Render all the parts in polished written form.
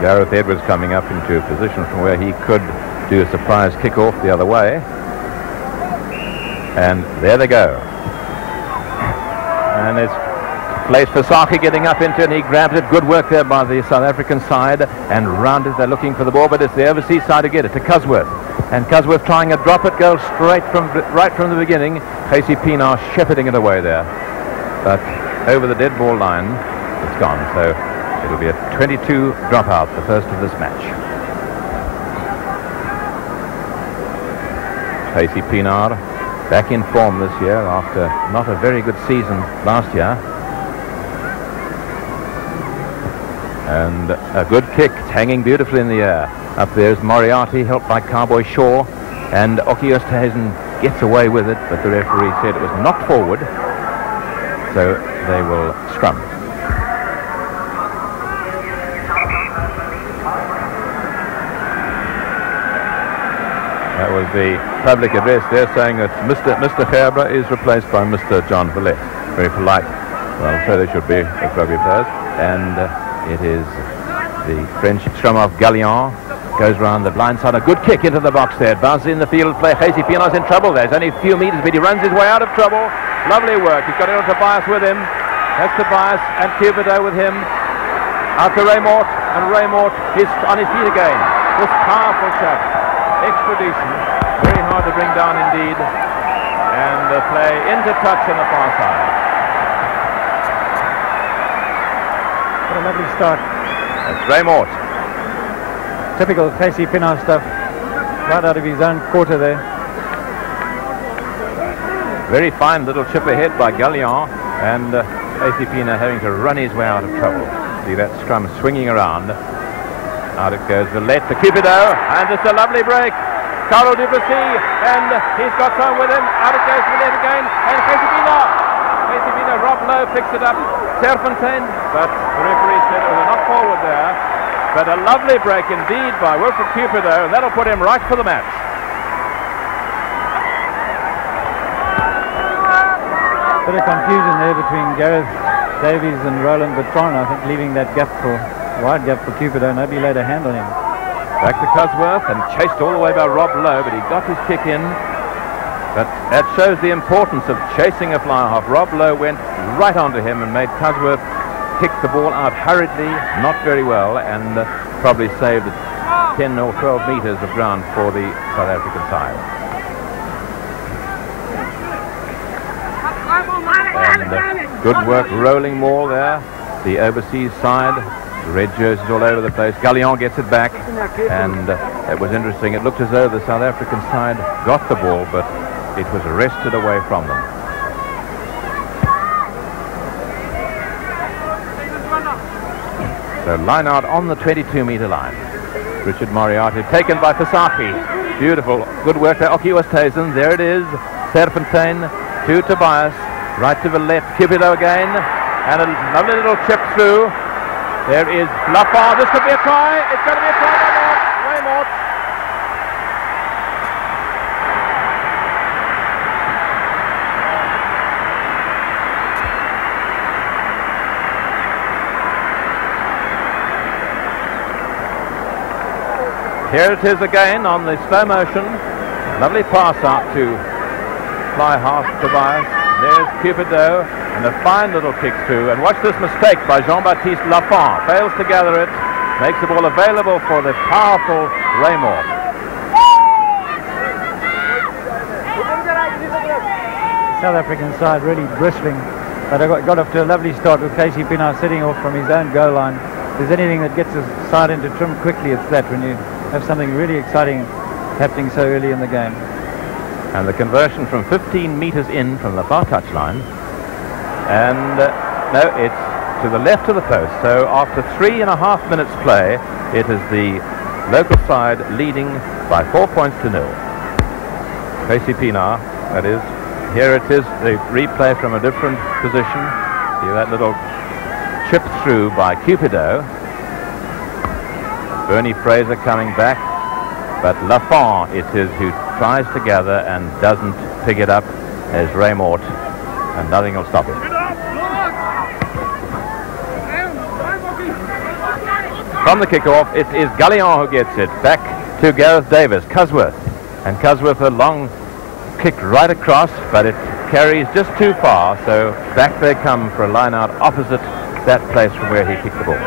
Gareth Edwards coming up into a position from where he could do a surprise kick-off the other way. And there they go. And it's place for Saki getting up into it, and he grabs it. Good work there by the South African side, and round it. They're looking for the ball, but it's the overseas side to get it to Cusworth. And Cusworth trying a drop it, goes right from the beginning. Casey Pienaar shepherding it away there. But over the dead ball line, it's gone. So it'll be a 22 dropout, the first of this match. Casey Pienaar back in form this year after not a very good season last year. And a good kick, hanging beautifully in the air. Up there's Moriarty, helped by Cowboy Shaw, and Oki Oosthuizen gets away with it, but the referee said it was knocked forward, so they will scrum. That was the public address there saying that Mr. Gerber is replaced by Mr. John Villette. Very polite. Well, so they should be, as rugby players. And it is the French scrum of Gallion. Goes round the blind side. A good kick into the box there. Bounces in the field play. Casey Pienaar's in trouble. There's only a few meters, but he runs his way out of trouble. Lovely work. He's got it on Tobias with him. That's Tobias and Cupido with him. Out to Raymort. And Raymort is on his feet again. This powerful shot. Extra decent. Very hard to bring down indeed. And the play into touch on the far side. What a lovely start. That's Raymort. Typical Casey Pienaar stuff. Right out of his own quarter there. Very fine little chip ahead by Gallion. And Casey Pienaar having to run his way out of trouble. See that scrum swinging around. Out it goes, Villette to Cupido, and it's a lovely break. Carl Duplessis, and he's got some with him. Out it goes, Villette again, and Casey Pienaar. Casey Pienaar, Rob Lowe picks it up. Serfontein, but the referee said it was a knock forward there. But a lovely break indeed by Wilfred Cupido, and that'll put him right for the match. Bit of confusion there between Gareth Davies and Roland Bertrand, I think, leaving that gap for wide gap for Cupido. Nobody laid a hand on him. Back to Cusworth and chased all the way by Rob Lowe, but he got his kick in. But that shows the importance of chasing a fly half. Rob Lowe went right onto him and made Cusworth kick the ball out hurriedly, not very well, and probably saved 10 or 12 meters of ground for the South African side. And good work rolling Maul there. The overseas side. Red jerseys all over the place. Gallion gets it back, and it was interesting. It looked as though the South African side got the ball, but it was wrested away from them. So line out on the 22-meter line. Richard Moriarty taken by Fasaki. Beautiful. Good work there. Oki Oosthuizen. There it is. Serfontein to Tobias. Right to the left. Cupido again. And a lovely little chip through. There is Lafar. This could be a try. It's going to be a try by Raymort. Here it is again on the slow motion. Lovely pass out to fly half Tobias. There's Cupido. And a fine little kick through. And watch this mistake by Jean-Baptiste Lafont. Fails to gather it. Makes the ball available for the powerful Raymort. South African side really bristling. But I got off to a lovely start with Casey Pienaar sitting off from his own goal line. If there's anything that gets a side into trim quickly, it's that, when you have something really exciting happening so early in the game. And the conversion from 15 meters in from the far touchline. And no, it's to the left of the post. So after 3.5 minutes play, it is the local side leading by 4 points to 0. Casey Pienaar, that is. Here it is, the replay from a different position. See that little chip through by Cupido. Bernie Fraser coming back, but Lafont it is who tries to gather and doesn't pick it up as Raymort, and nothing will stop him. from the kickoff, it is Gallion who gets it. Back to Gareth Davis, Cusworth. And Cusworth a long kick right across, but it carries just too far, so back they come for a line out opposite that place from where he kicked the ball.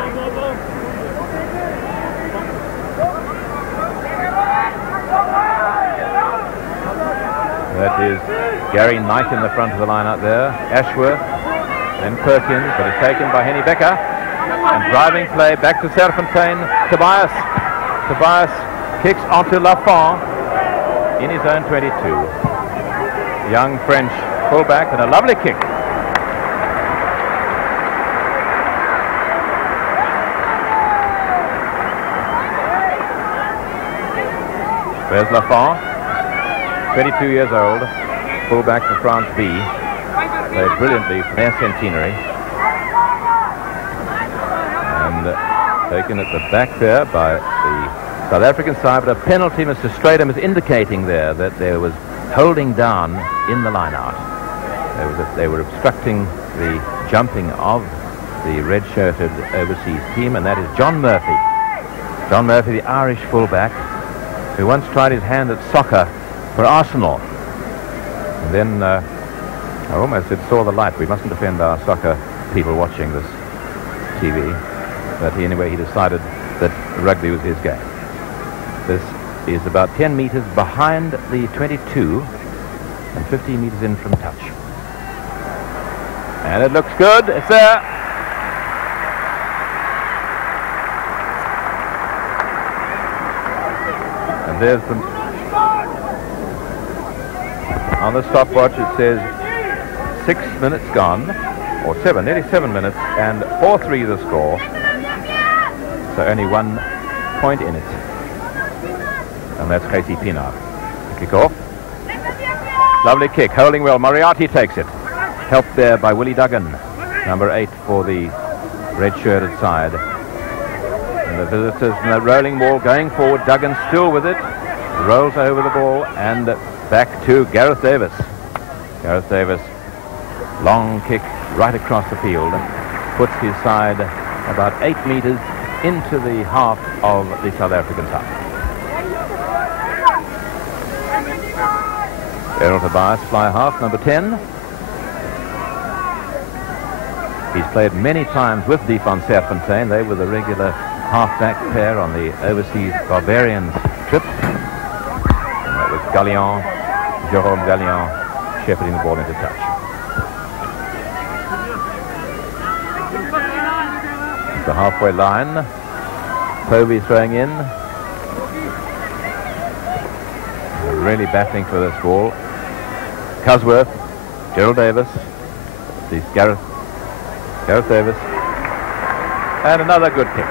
That is Gary Knight in the front of the line out there, Ashworth, then Perkins, but it's taken by Henny Becker. And driving play back to Serfontaine. Tobias kicks onto Lafont in his own 22. Young French fullback, and a lovely kick. There's Lafont, 22 years old, fullback for France B. Played brilliantly for their centenary. And taken at the back there by the South African side, but a penalty. Mr. Stratham is indicating there that there was holding down in the line-out. They were obstructing the jumping of the red-shirted overseas team, and that is John Murphy. John Murphy, the Irish fullback, who once tried his hand at soccer for Arsenal. And then I almost saw the light. We mustn't offend our soccer people watching this TV. But anyway, he decided that rugby was his game. This is about 10 meters behind the 22 and 15 meters in from touch. And it looks good. It's there. And there's the... On the stopwatch it says 6 minutes gone, or nearly 7 minutes, and 4-3 the score. So only 1 point in it. And that's Casey Pienaar. Kick off. Lovely kick, holding well. Moriarty takes it. Helped there by Willie Duggan, number 8 for the red-shirted side. And the visitors in the rolling ball going forward. Duggan still with it. Rolls over the ball and back to Gareth Davis. Gareth Davis, long kick right across the field. Puts his side about 8 meters into the half of the South African side. Errol Tobias, fly half, number 10. He's played many times with Defon Serfontaine. They were the regular half-back pair on the overseas Barbarians trip. And that was Gallion, Jérôme Gallion, shepherding the ball into touch. The halfway line. Povey throwing in. Really battling for this ball. Cusworth, Gerald Davis, sees Gareth Davis, and another good kick.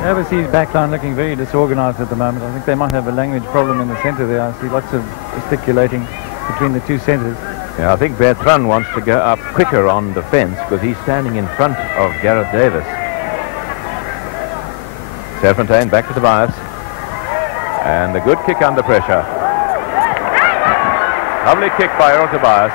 The overseas backline looking very disorganized at the moment. I think they might have a language problem in the center there. I see lots of gesticulating between the two centers. Yeah, I think Bertrand wants to go up quicker on defense because he's standing in front of Gareth Davis. Serfontaine back to Tobias. And a good kick under pressure. Lovely kick by Earl Tobias.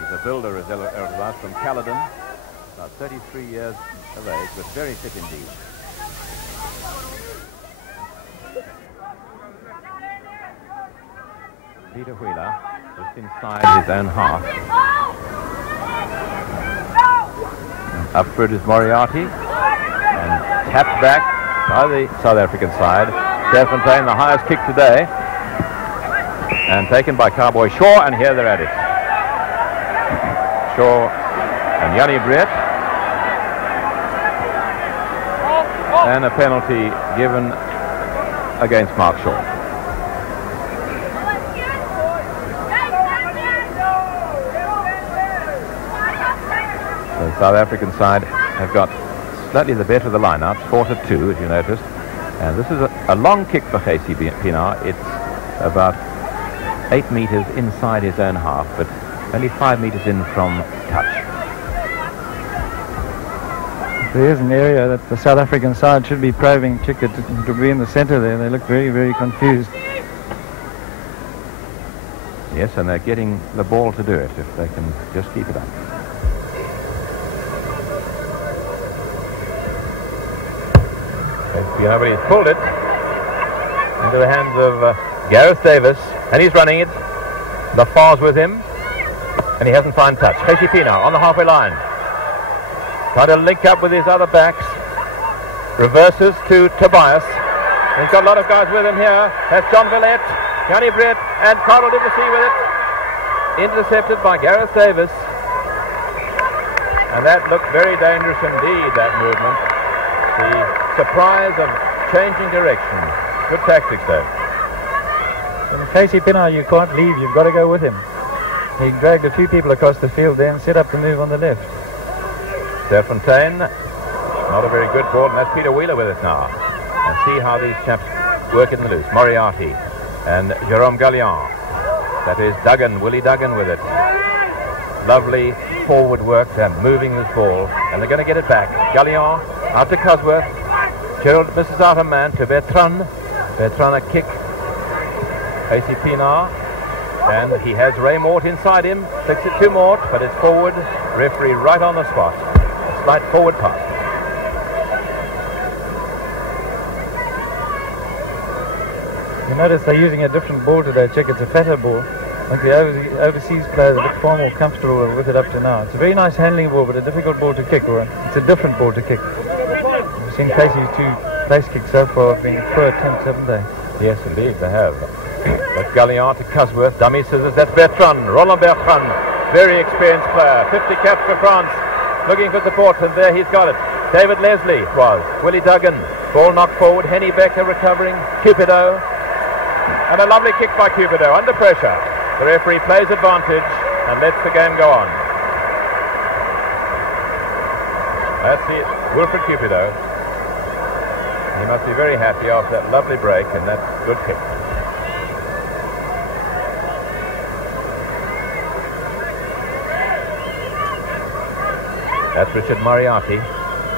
He's a builder, is Earl Tobias, from Caledon. About 33 years of age, but very fit indeed. Peter Wheeler, just inside his own half. Up for it is Moriarty, and tapped back by the South African side. Serfontaine, the highest kick today, and taken by Cowboy Shaw, and here they're at it. Shaw and Yanni Brett, and a penalty given against Mark Shaw. The South African side have got slightly the better of the line-out, 4-2, as you noticed. And this is a long kick for Casey Pienaar. It's about 8 meters inside his own half, but only 5 meters in from touch. There is an area that the South African side should be probing. Chick to be in the center there. They look very, very confused. Yes, and they're getting the ball to do it if they can just keep it up. He's pulled it into the hands of Gareth Davis, and he's running it. Lafar's with him, and he hasn't found touch. Casey Pienaar on the halfway line, trying to link up with his other backs. Reverses to Tobias. He's got a lot of guys with him here. That's John Villette, Yanni Brett, and Carl Duplessis with it. Intercepted by Gareth Davis. And that looked very dangerous indeed, that movement. The surprise of changing direction. Good tactics though. In Casey Pienaar, you can't leave, you've got to go with him. He dragged a few people across the field there and set up the move on the left. Serfontaine, not a very good ball, and that's Peter Wheeler with it now. And see how these chaps work in the loose. Moriarty and Jerome Gallion. That is Duggan, Willie Duggan with it. Lovely forward work. They're moving this ball, and they're going to get it back. Gallion out to Cosworth. Gerald misses out a man to Bertrand. Bertrand a kick. AC Pienaar. And he has Ray Mort inside him. Flicks it to Mort, but it's forward. Referee right on the spot. A slight forward pass. You notice they're using a different ball today, Chick. It's a fatter ball. I think the overseas players look far more comfortable with it up to now. It's a very nice handling ball, but a difficult ball to kick. Or it's a different ball to kick. We've seen Casey's two place kicks so far have been poor attempts, haven't they? Yes, indeed, they have. That's Gallion to Cosworth. Dummy scissors. That's Bertrand. Roland Bertrand. Very experienced player. 50 caps for France. Looking for support, and there he's got it. David Leslie was. Willie Duggan. Ball knocked forward. Henny Becker recovering. Cupido. And a lovely kick by Cupido under pressure. The referee plays advantage and lets the game go on. That's it. Wilfred Cupido. He must be very happy after that lovely break and that good kick. That's Richard Moriarty.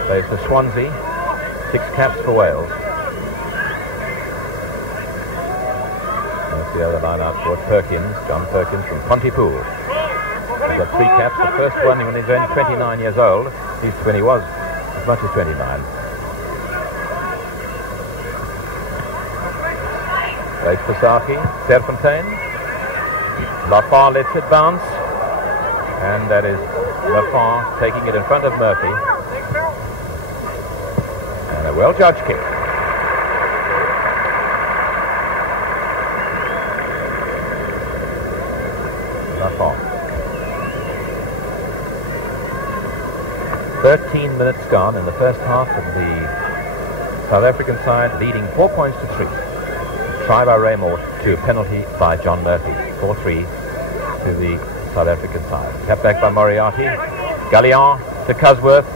Plays for Swansea. 6 caps for Wales. The other line out for Perkins, John Perkins from Pontypool. He's got 3 caps. The first one when he's only 29 years old, at least when he was as much as 29. Plays for Saki, Serfontaine. Lafar lets it bounce, and that is Lafar taking it in front of Murphy. And a well-judged kick. Lafar. 13 minutes gone in the first half, of the South African side leading 4 points to 3. Try by Ray Mort to a penalty by John Murphy. 4-3 to the South African side. Tap back by Moriarty. Gallion to Cosworth.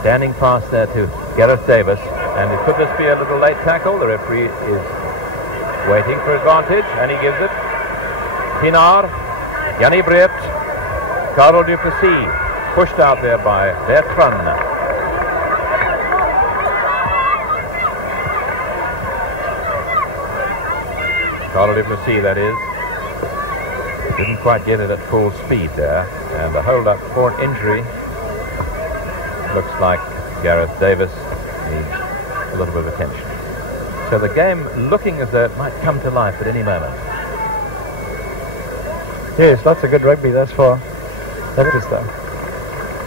Standing pass there to Gareth Davis. And could this be a little late tackle? The referee is waiting for advantage, and he gives it. Pienaar, Yanni Brett, Carl Duplessis, pushed out there by Bertrand. Carl Duplessis, that is. Didn't quite get it at full speed there. And the hold-up for an injury. Looks like Gareth Davis needs a little bit of attention. So the game looking as though it might come to life at any moment. Yes, lots of good rugby thus far. That is though.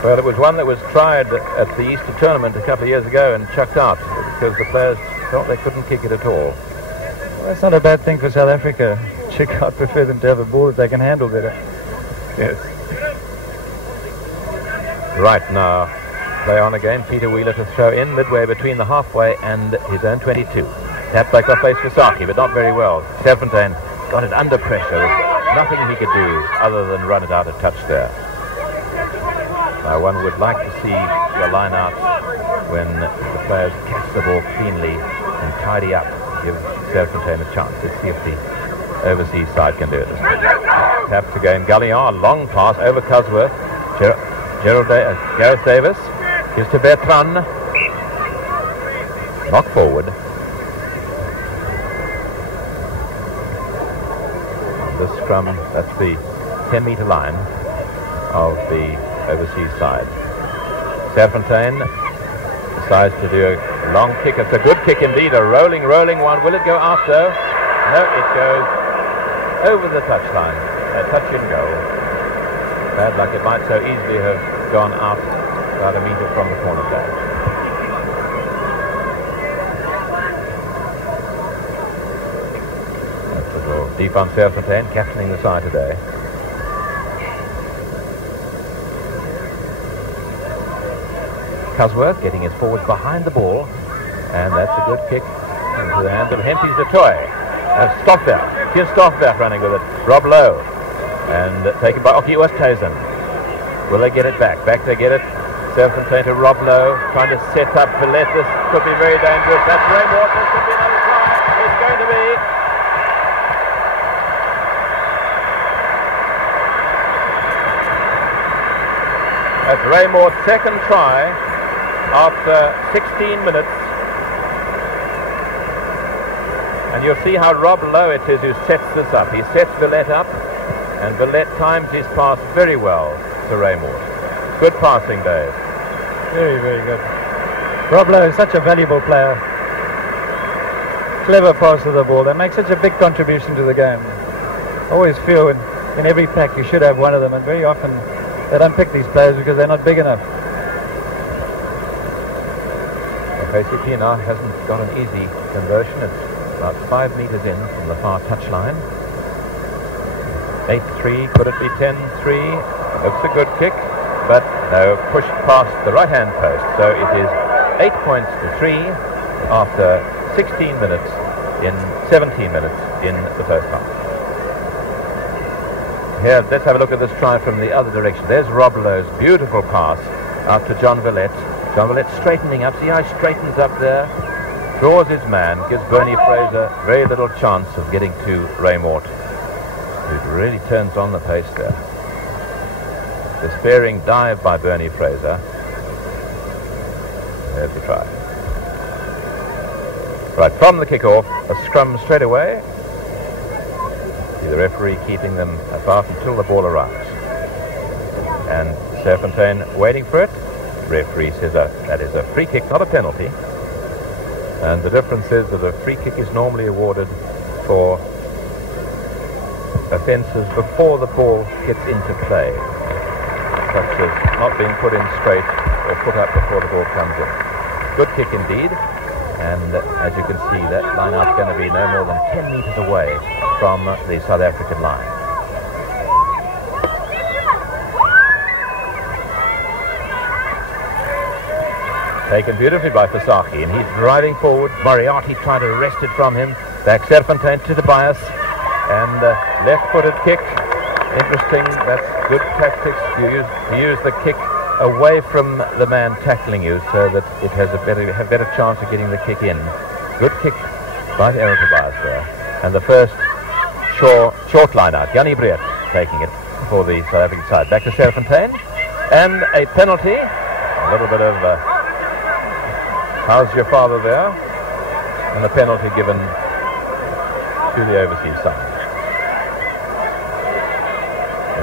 Well, it was one that was tried at the Easter tournament a couple of years ago and chucked out because the players thought they couldn't kick it at all. Well, that's not a bad thing for South Africa. Chick, I'd prefer them to have a ball that they can handle better. Yes. Right now, play on again. Peter Wheeler to throw in midway between the halfway and his own 22. Tap back off face for Saki, but not very well. Serfontaine got it under pressure. There's nothing he could do other than run it out of touch there. Now one would like to see the line out when the players catch the ball cleanly and tidy up, give Serfontaine a chance. Let's see if the overseas side can do it. Taps again. Gallion, long pass over Cosworth. Gareth Davis gives to Bertrand. Knock forward. this scrum, that's the 10-metre line of the overseas side. Serfontaine decides to do a long kick. It's a good kick indeed, a rolling one. Will it go out though? No, it goes over the touchline. A touch and goal. Bad luck, it might so easily have gone out about a metre from the corner flag. That's a little deep on Serfontaine, captaining the side today. Cusworth getting his forwards behind the ball, and that's a good kick into the hands of Hempy's de Toy. Stoffberg, here's Stoffberg running with it. Rob Lowe, and taken by Oki Oosthuizen. Will they get it back? Back they get it. Serfontaine to Rob Lowe, trying to set up Villette. This could be very dangerous. That's Raymore. This could be another try. It's going to be. That's Raymore's second try after 16 minutes. And you'll see how Rob Lowe it is who sets this up. He sets Villette up, and Villette times his pass very well to Raymore. Good passing, Dave. Very, very good. Rob Lowe is such a valuable player. Clever pass of the ball. They make such a big contribution to the game. I always feel in every pack you should have one of them, and very often they don't pick these players because they're not big enough. Well, basically now hasn't got an easy conversion. It's about 5 metres in from the far touchline. 8-3, could it be 10-3? Looks a good kick, but no, pushed past the right-hand post. So it is 8 points to 3 after 17 minutes in the first half. Here, let's have a look at this try from the other direction. There's Rob Lowe's beautiful pass out to John Villette. John Villette straightening up. See how he straightens up there? Draws his man, gives Bernie Fraser very little chance of getting to Raymore. It really turns on the pace there. Despairing dive by Bernie Fraser. There's the try. Right, from the kick-off, a scrum straight away. See the referee keeping them apart until the ball arrives. And Serfontaine waiting for it. The referee says that is a free kick, not a penalty. And the difference is that a free kick is normally awarded for offences before the ball gets into play, such as not being put in straight or put up before the ball comes in. Good kick indeed, and as you can see, that line-out's going to be no more than 10 metres away from the South African line. Taken beautifully by Fasaki, and he's driving forward. Moriarty trying to wrest it from him. Back Serfontaine to Tobias, and left-footed kick. Interesting. That's good tactics. You use the kick away from the man tackling you, so that it has a better chance of getting the kick in. Good kick by Aaron Tobias there, and the first short line out. Jannie Breert taking it for the South African side. Back to Serfontaine, and a penalty. A little bit of how's your father there? And a penalty given to the overseas side.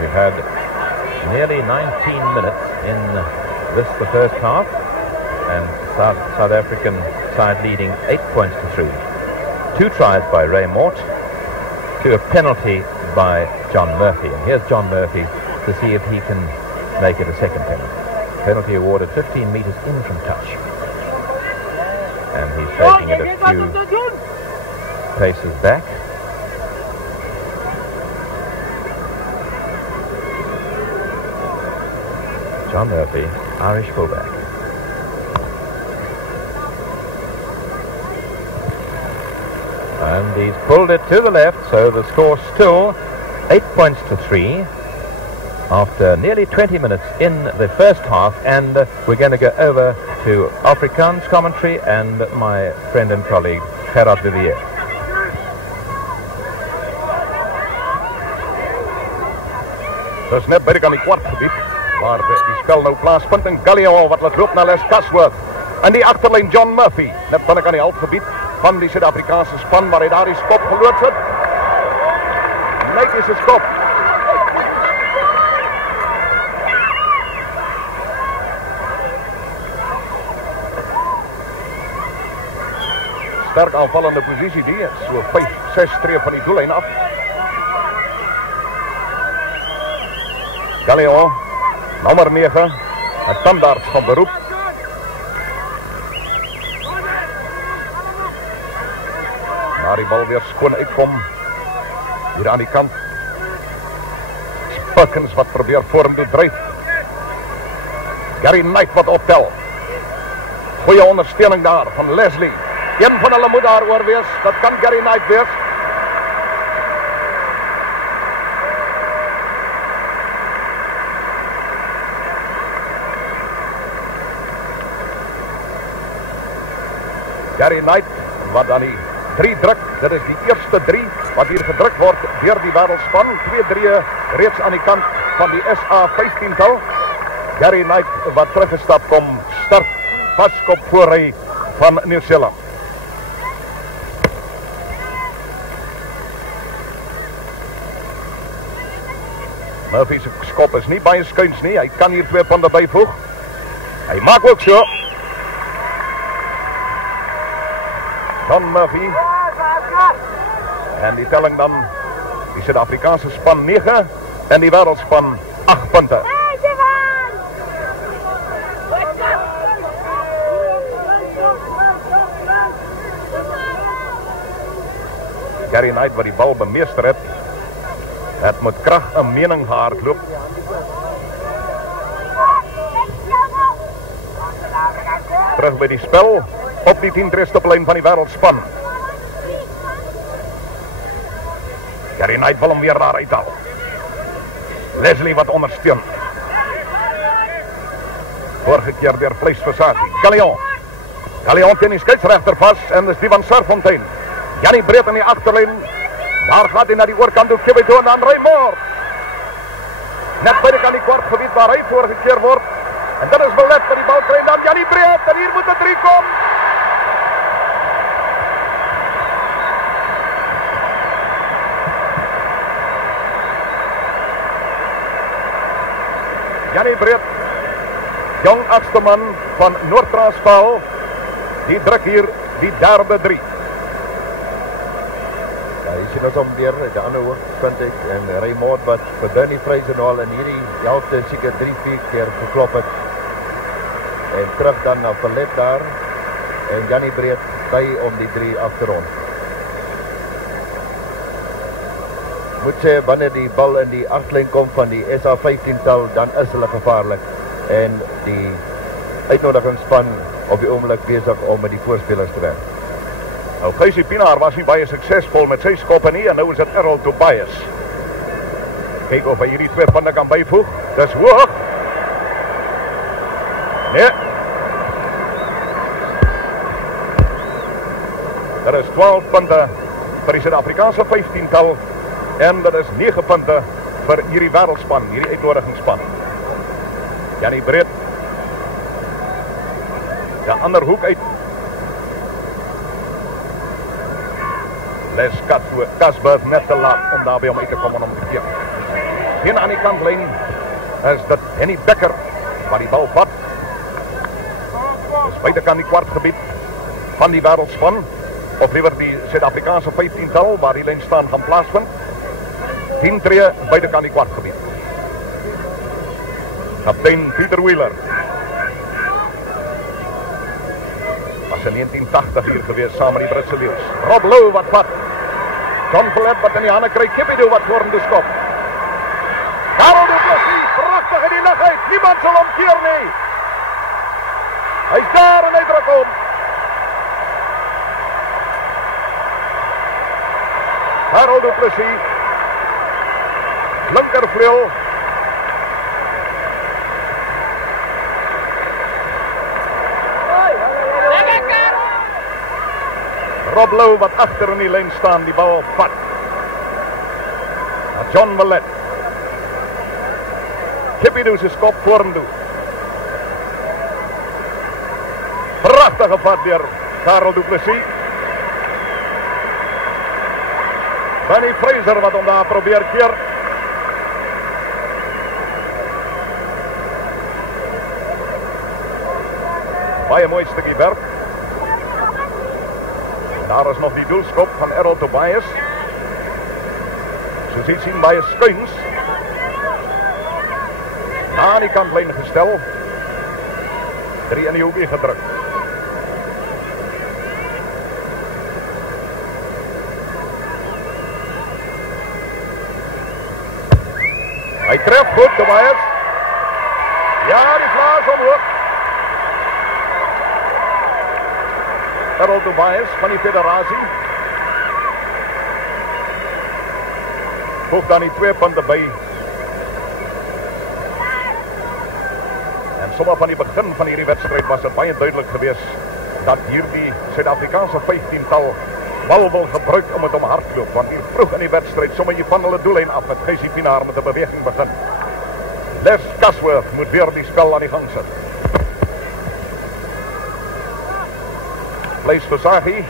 We've had nearly 19 minutes in the first half, and South African side leading 8 points to 3. 2 tries by Ray Mort to a penalty by John Murphy. And here's John Murphy to see if he can make it a second penalty. Penalty awarded 15 metres in from touch. And he's taking it a few paces back. John Murphy, Irish fullback. And he's pulled it to the left, so the score still 8 points to 3 after nearly 20 minutes in the first half. And we're going to go over to Afrikaans commentary and my friend and colleague Gerard Vivier. Dus net bij aan die kwartgebied, waar die spel nou plaatsvindt. En Gallion wat laat loop naar Les Cusworth. En die achterlijn John Murphy, net van aan die halfgebied van die Zuid-Afrikaanse span, waar hij daar die skop gelood zit. Knight se skop. Sterk aanvallende posisie die, so 5-6 streep van die doellyn af. Gallion, nommer 9, 'n tandarts van beroep. Maar die bal weer skoon uitkom. Hier aan die kant. Perkins wat probeer vorentoe dryf. Gary Knight wat optel. Goeie ondersteuning daar van Leslie. Een van hulle moet daar oor wees. Dat kan Gary Knight wees. Gary Knight wat dan die 3 druk. Dit is die eerste 3 wat hier gedruk word deur die wêreldspan. 2-3 reeds aan die kant van die SA 15-tal. Gary Knight wat teruggestap kom start vaskop voor hy van Nieu-Seeland. Murphy se skop is nie baie skuins nie. Hy kan hier 2 punte byvoeg. Hy maak ook so. John Murphy. En die telling dan, die Suid-Afrikaanse span 9 en die wêreldspan 8 punte. Gary Knight wat die bal bemeester het, het met krag 'n mening gehardloop. Terug by die spel, op die 10-tree stoplyn van die wêreldspan. Gary Knight wil hom weer daar uithaal. Leslie wat ondersteun. Vorige keer weer vleisversasie. Gallion teen die skeieregter vas en dis die van Serfontein. Janie breed in die agterlyn. Daar gaat hy na die oorkant toe, Kibbe toe en dan Raymond. Net by die kant die kwartgebied waar hy vorige keer word. En dit is Belet wat die bal kry, dan Janie breed en hier moet 'n 3 kom. Janie Breed, jong agste man van Noord-Transvaal, die druk hier die derde 3. Ja, hier sien ons om weer die ander hoogtepunt uit en Raymond wat vir Bernie Fraser nou al in hierdie helfte seker 3-4 keer geklop het. En terug dan na Verlet daar en Janie Breed by om die 3 af te rond. Moet sê, wanneer die bal in die agterlyn kom van die SA 15-tal, dan is hulle gevaarlik. En die uitnodigingsspan op die oomblik besig om met die voorspelers te werk. Nou, Geusie Pinaar was nie baie suksesvol met sy skoppe nie, en nou is dit Earl Tobias. Kyk of hy hierdie 2 punte kan byvoeg. Dis hoog. Nee. Daar is 12 punte vir die Suid-Afrikaanse 15-tal. En dat is 9 punte vir hierdie wêreldspan, hierdie uitnodigingsspan. Janie Breed. De ander hoek uit. Les Kasberg net te laat om daarby om uit te kom en om te keer. Geen aan die kantlyn is dit Henny Becker wat die bal vat. Dis buitekant die kwartgebied van die wêreldspan, of liewer die Suid-Afrikaanse 15-tal waar die lyn staan gaan plaasvind. 10 tree buitekant die kwartgebied. Kaptein Peter Wheeler was in 1980 hier geweest saam met die Britse leeu's. Rob Lowe wat vat. John Verlet wat in die hande kry. Kippido wat vorentoe skop. Karel de Plessis, pragtig in die lug uit. Niemand sal hom keer nie. Hy's daar en hy druk om. Karel de Plessis. Linkervleuel. Rob Lowe wat agter in die lyn staan, die bal vat. John Verlet. Kippido se skop vorentoe. Pragtige vat deur Karel du Plessis. Bernie Fraser wat hom daar probeer keer. Baie mooi stukkie werk. Daar is nog die doelskop van Errol Tobias. Soos jy sien, baie skuins. Na aan die kantlyn gestel. 3 in die hoekie gedruk. Hy tref goed, Tobias. Ja, die plaas omhoog. Errol Tobias van die federasie. Voeg dan die 2 punte by. En sommer van die begin van hierdie wedstryd was dit baie duidelik geweest dat hierdie Suid-Afrikaanse 15-tal bal wil gebruik om het om hardloop, want hier vroeg in die wedstrijd sommer jy van hulle doellyn af het Gysie Pienaar met 'n beweging begin. Les Casworth moet weer die spel aan die gang sit. Blaise Versaghi.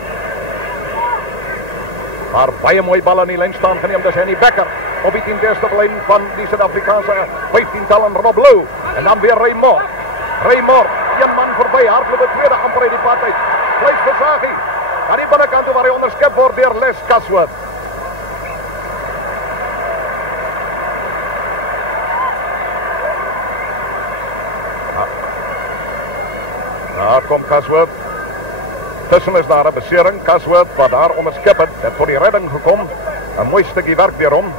Maar baie mooi bal aan die lyn staan geneem, dis Henny Becker op die 10-eerste lyn van die Suid-Afrikaanse 15-tal en Rob Lou. En dan weer Raymond. Raymond, een man voorbij, hardloop het tweede amper uit die pad uit. Blaise Versaghi. Aan die binnenkant waar hy onderskep word deur Les Casworth. Daar kom Casworth. Tussen is daar 'n besering. Casworth wat daar onderskep het tot die redding gekom. 'n mooi stukkie werk weer om.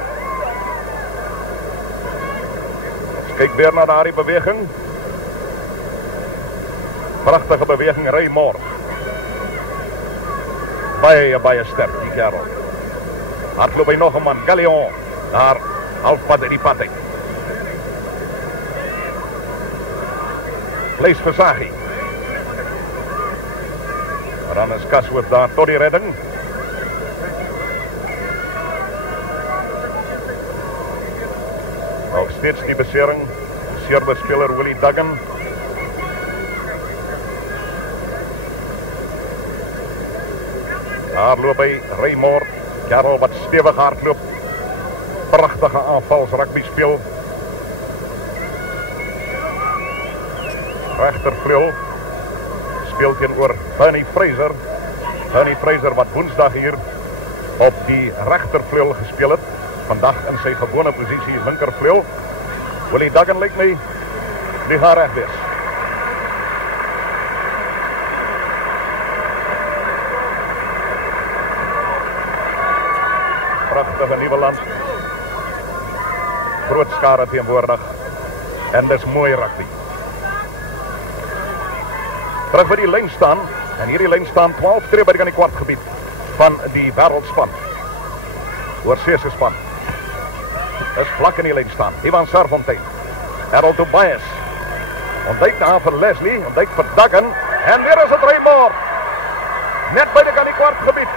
Ons kyk weer na daardie beweging. Pragtige beweging, Raymond. Baie sterk die kerel. Hardloop hy nog 'n man, Gallion. Daar halfpad uit die pad uit. Blaise Versaghi. Maar dan is Casworth daar tot die redding. Nog steeds die besering. Beseerde speler Willie Duggan. Daar loop hy, Raymond, kerel wat stewig hardloop. Pragtige aanvals rugby speel. Regtervleuel speel teenoor Bernie Fraser. Bernie Fraser wat woensdag hier op die regtervleuel gespeel het. Vandag in sy gewone posisie linkervleuel. Willie Duggan lyk my die gaan reg wees. Prachtige Newlands. Groot skare teenwoordig. En dis mooi rugby. Terug by die lyn staan. En hierdie lyn staan 12 streep by die kwartgebied van die wêreldspan. Oorseese span. Dis vlak in die lyn staan. Ivan Serfontein. Errol Tobias. Ontduik daar vir Leslie. Ontduik vir Duggan. En weer is het Raymond. Net by die kwartgebied.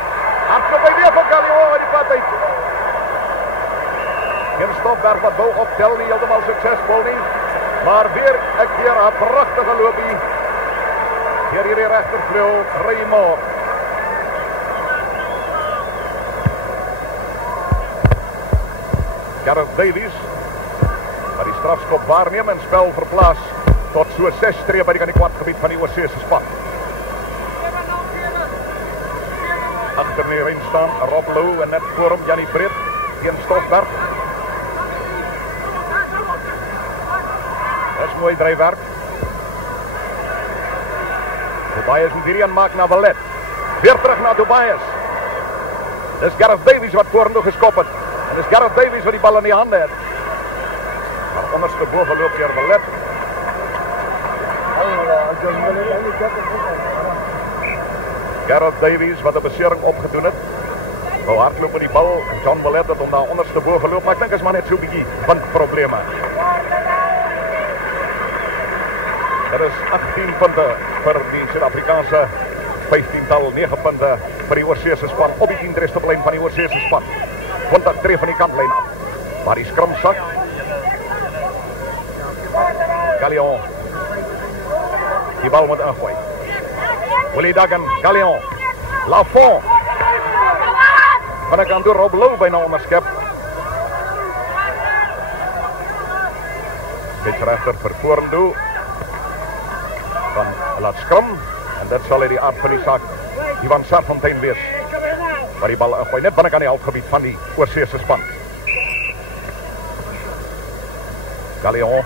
Hardloop hy weer van Gallion in die pad uit. Geen Stofberg wat wou optel, nie heeltemal suksesvol nie. Maar weer 'n keer 'n pragtige loopie. Hier hierdie regtervleuel, Raymond. Gareth Davies, wat die strafskop waarneem en spel verplaas tot so 6 streep by die kwartgebied van die Oorseese span. Achter in die ring staan Rob Lou en net voor hom Jannie Breed teen Stofberg. Dis mooi dryfwerk. Tobias moet hierdie aanmaak na Wallet. Weer terug na Tobias. Dis Gareth Davies wat vorentoe geskop het. En dis Gareth Davies wat die bal in die hande het. Maar onderste bo geloop deur Wallet. Gareth Davies wat 'n besering opgedoen het. Wou hardloop met die bal en John Wallet het hom daar onderste bo geloop, maar ek dink is maar net so 'n bietjie puntprobleme. Dit is 18 punte vir die Suid-Afrikaanse 15-tal, 9 punte vir die Oorseese span op die 10-eerste lyn van die Oorseese span. 20 tree van die kantlyn af. Maar die skrimsak. Gallion. Die bal moet ingooi. Willie Duggan, Gallion. Lafont. Binnekant door Rob Lou bijna onderskep. Scheidsrechter vir vorendoel. Dan laat skrum. En dit sal die aard van die saak Ivan Sarfontein wees. Maar die bal gooi net binnekant die halfgebied van die Oorseese span. Galion,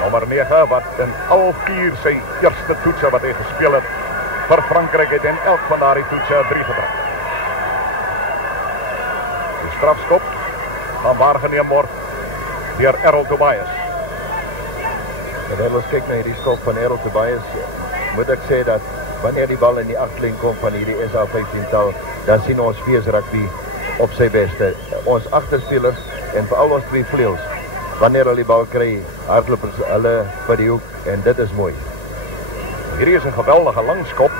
nommer 9, wat in al 4 sy eerste toetse wat hy gespeel het vir Frankryk het en elk van daardie toetse 3 gedruk. Die strafskop gaan waargeneem word deur Errol Tobias. En as ons kyk na hierdie skop van Errol Tobias, moet ek sê dat wanneer die bal in die agterlyn kom van hierdie SA15-tal, dan sien ons fees rugby op sy beste. Ons agterspelers en veral ons 2 vleuels, wanneer hulle die bal kry, hardloop hulle vir die hoek en dit is mooi. Hierdie is 'n geweldige lang skop.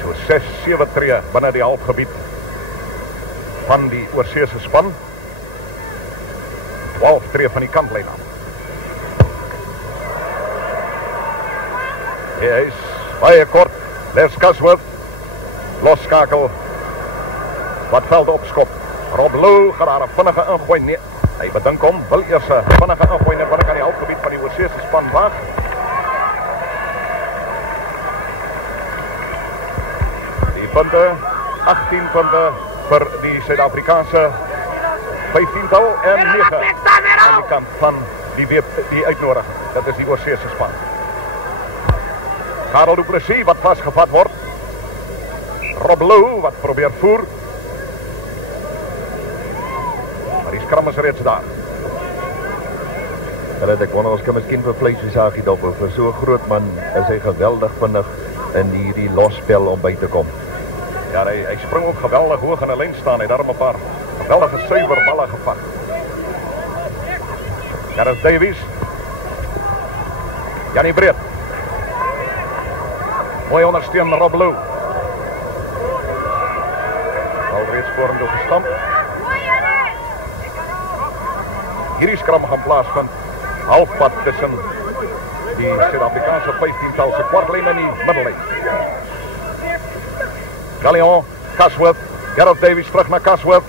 So 6-7 tree binne die halfgebied van die Oorseese span. 12 tree van die kantlyn af. Hy is baie kort. Les Casworth losskakel. Wat veld opskop. Rob Lou gaan daar 'n vinnige ingooi. Nee, hy bedink hom, wil eers 'n vinnige ingooi net binne aan die halfgebied van die Oorseese span waag. Die punte, 18 punte vir die Suid-Afrikaanse 15-tal en 9 aan die kant van die uitnodiging. Dat is die Oorseese span. Karel Du Plessis wat vastgevat word. Rob Lou wat probeer voer. Maar die skram is reeds daar. Hulle ek wonder ons kan miskien vir Vleisiesagie dophou. Vir so 'n groot man is hy geweldig vinnig in hierdie losspel om by te kom. Ja, hy spring ook geweldig hoog in 'n lyn staan. Hy het daar 'n paar geweldige suiwer balle gevat. Gareth Davies. Janie Breed. Mooi ondersteun Rob Lou. Alreeds vorentoe gestamp. Hierdie skram gaan plaasvind halfpad tussen die Suid-Afrikaanse 15-tal se kwartlyn en die middellyn. Galion, Casworth, Gareth Davies terug na Casworth.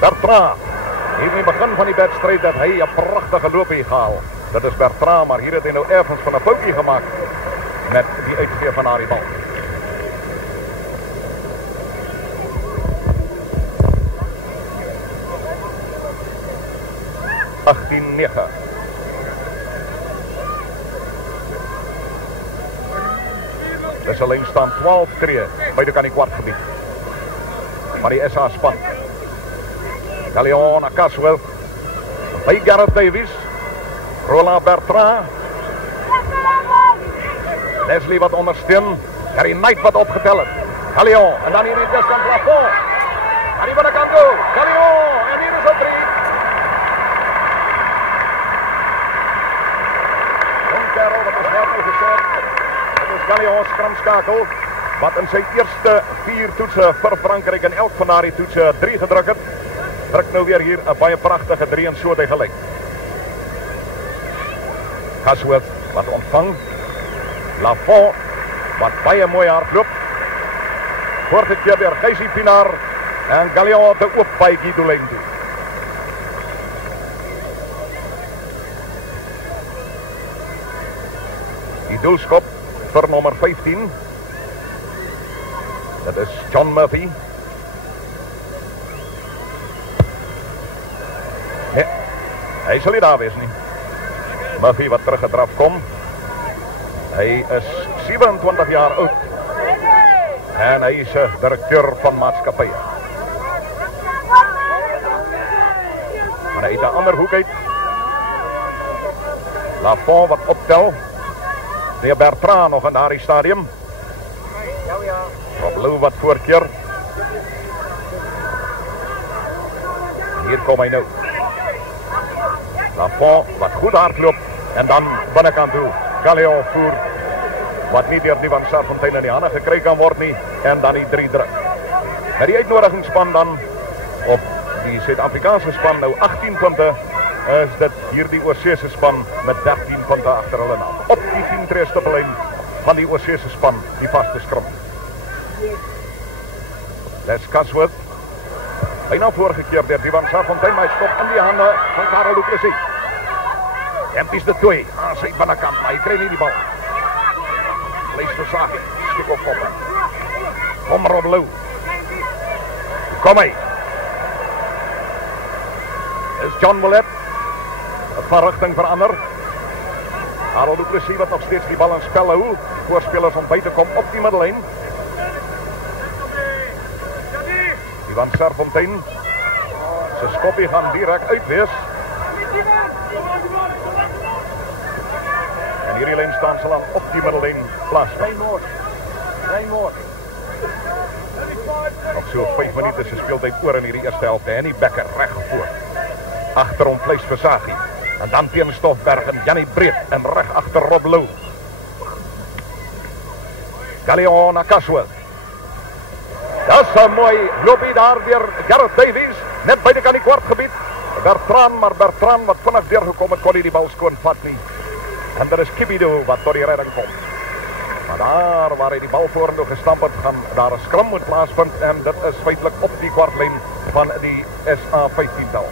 Bertrand. Hier in die begin van die wedstryd dat hy 'n pragtige loop hier gehaal. Dit is Bertrand, maar hier het hy nou ergens van 'n foutjie gemaak met die uitgee van daardie bal. Dis 'n lyn staan 12 tree buite kan die kwartgebied. Maar die SA span. Galion, Casworth, by Gareth Davies, Roland Bertrand, Leslie wat ondersteun, Harry Knight wat opgetel het, Galion, en dan hier in die kant Lafont, aan die binnenkant toe, Galion, en hier is 'n 3. Kerel, wat is net gesê, dit is Galion skramskakel, wat in sy eerste 4 toetse vir Frankryk en elk van daardie toetse 3 gedruk het. Druk nou weer hier 'n baie pragtige 3 en so het hy gelyk. Casworth wat ontvang. Lafont wat baie mooi hardloop. Voortgekeer deur Geysie Pinaar en Galion te oop paadjie doellyn toe. Die doelskop vir nommer 15. Dit is John Murphy. Nee, hy sal nie daar wees nie. Murphy wat teruggedraf kom. Hy is 27 jaar oud. En hy is 'n direkteur van maatskappye. Maar hy het 'n ander hoek uit. Lafont wat optel. De Bertrand nog in daardie stadium. Rob Lou wat voorkeer. Hier kom hy nou. Lafont wat goed hardloop. En dan binnekant toe. Galion voer. Wat nie deur die van Sarfontein in die hande gekry kan word nie. En dan die 3 druk. Met die uitnodigingsspan dan. Op die Suid-Afrikaanse span nou 18 punte. Is dit hierdie Oorseese span met 13 punte agter hulle naam. Op die 10 tree stippellyn van die Oorseese span, die vaste skrum. Les Caswood. Bijna voorgekeerd deur Ivan Serfontein, maar hy stop in die hande van Karel Du Plessis. Hempies de 2 aan sy binnekant, maar hy kry nie die bal. Lees Versaghi, stik op koppe. Kom Rob Lou. Kom hy. Is John Willett. Van rigting verander. Karel Du Plessis wat nog steeds die bal in spel hou. Voorspelers om by te kom op die middellyn. Ivan Serfontein. Sy skoppie gaan direk uitwees. En hierdie lyn staan sal aan op die middellyn plaasvind. Nog so 5 minute se speeltyd oor in hierdie eerste helfte. Henny Becker reg voor. Agter hom Vleis Versaghi. En dan teen Stoffberg en Jannie Breed en reg agter Rob Lou. Galeon na Caswood. Dat is 'n mooi loopie daar deur Gareth Davies. Net by die kwartgebied. Bertrand wat vinnig deurgekom het, kon hy die bal skoon vat nie. En daar is Kibido wat tot die redding kom. Maar daar waar hy die bal vorentoe gestamp het, gaan daar 'n skram moet plaasvind. En dit is feitlik op die kwartlyn van die SA 15-tal.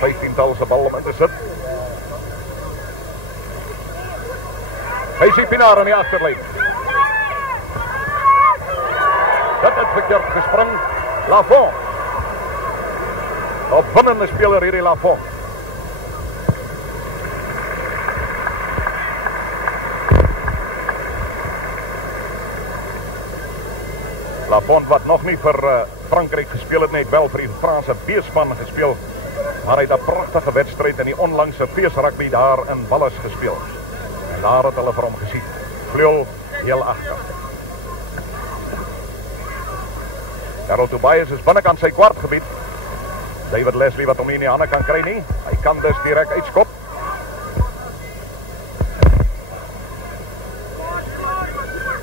15-tal se bal om in te sit. Hy sien Pinaar aan die agterlyn. Dat het verkeerd gespring. Lafont. Opwindende speler hierdie Lafont. Lafont wat nog nie vir Frankryk gespeel het, net wel vir die Franse B-span gespeel. Maar hy het 'n pragtige wedstryd in die onlangse feesrugby daar in Wallis gespeel. En daar het hulle vir hom gesien. Vleuel heel agter. Karel Tobias is binnekant sy kwartgebied. David Leslie wat hom nie in die hande kan kry nie. Hy kan dus direk uitskop.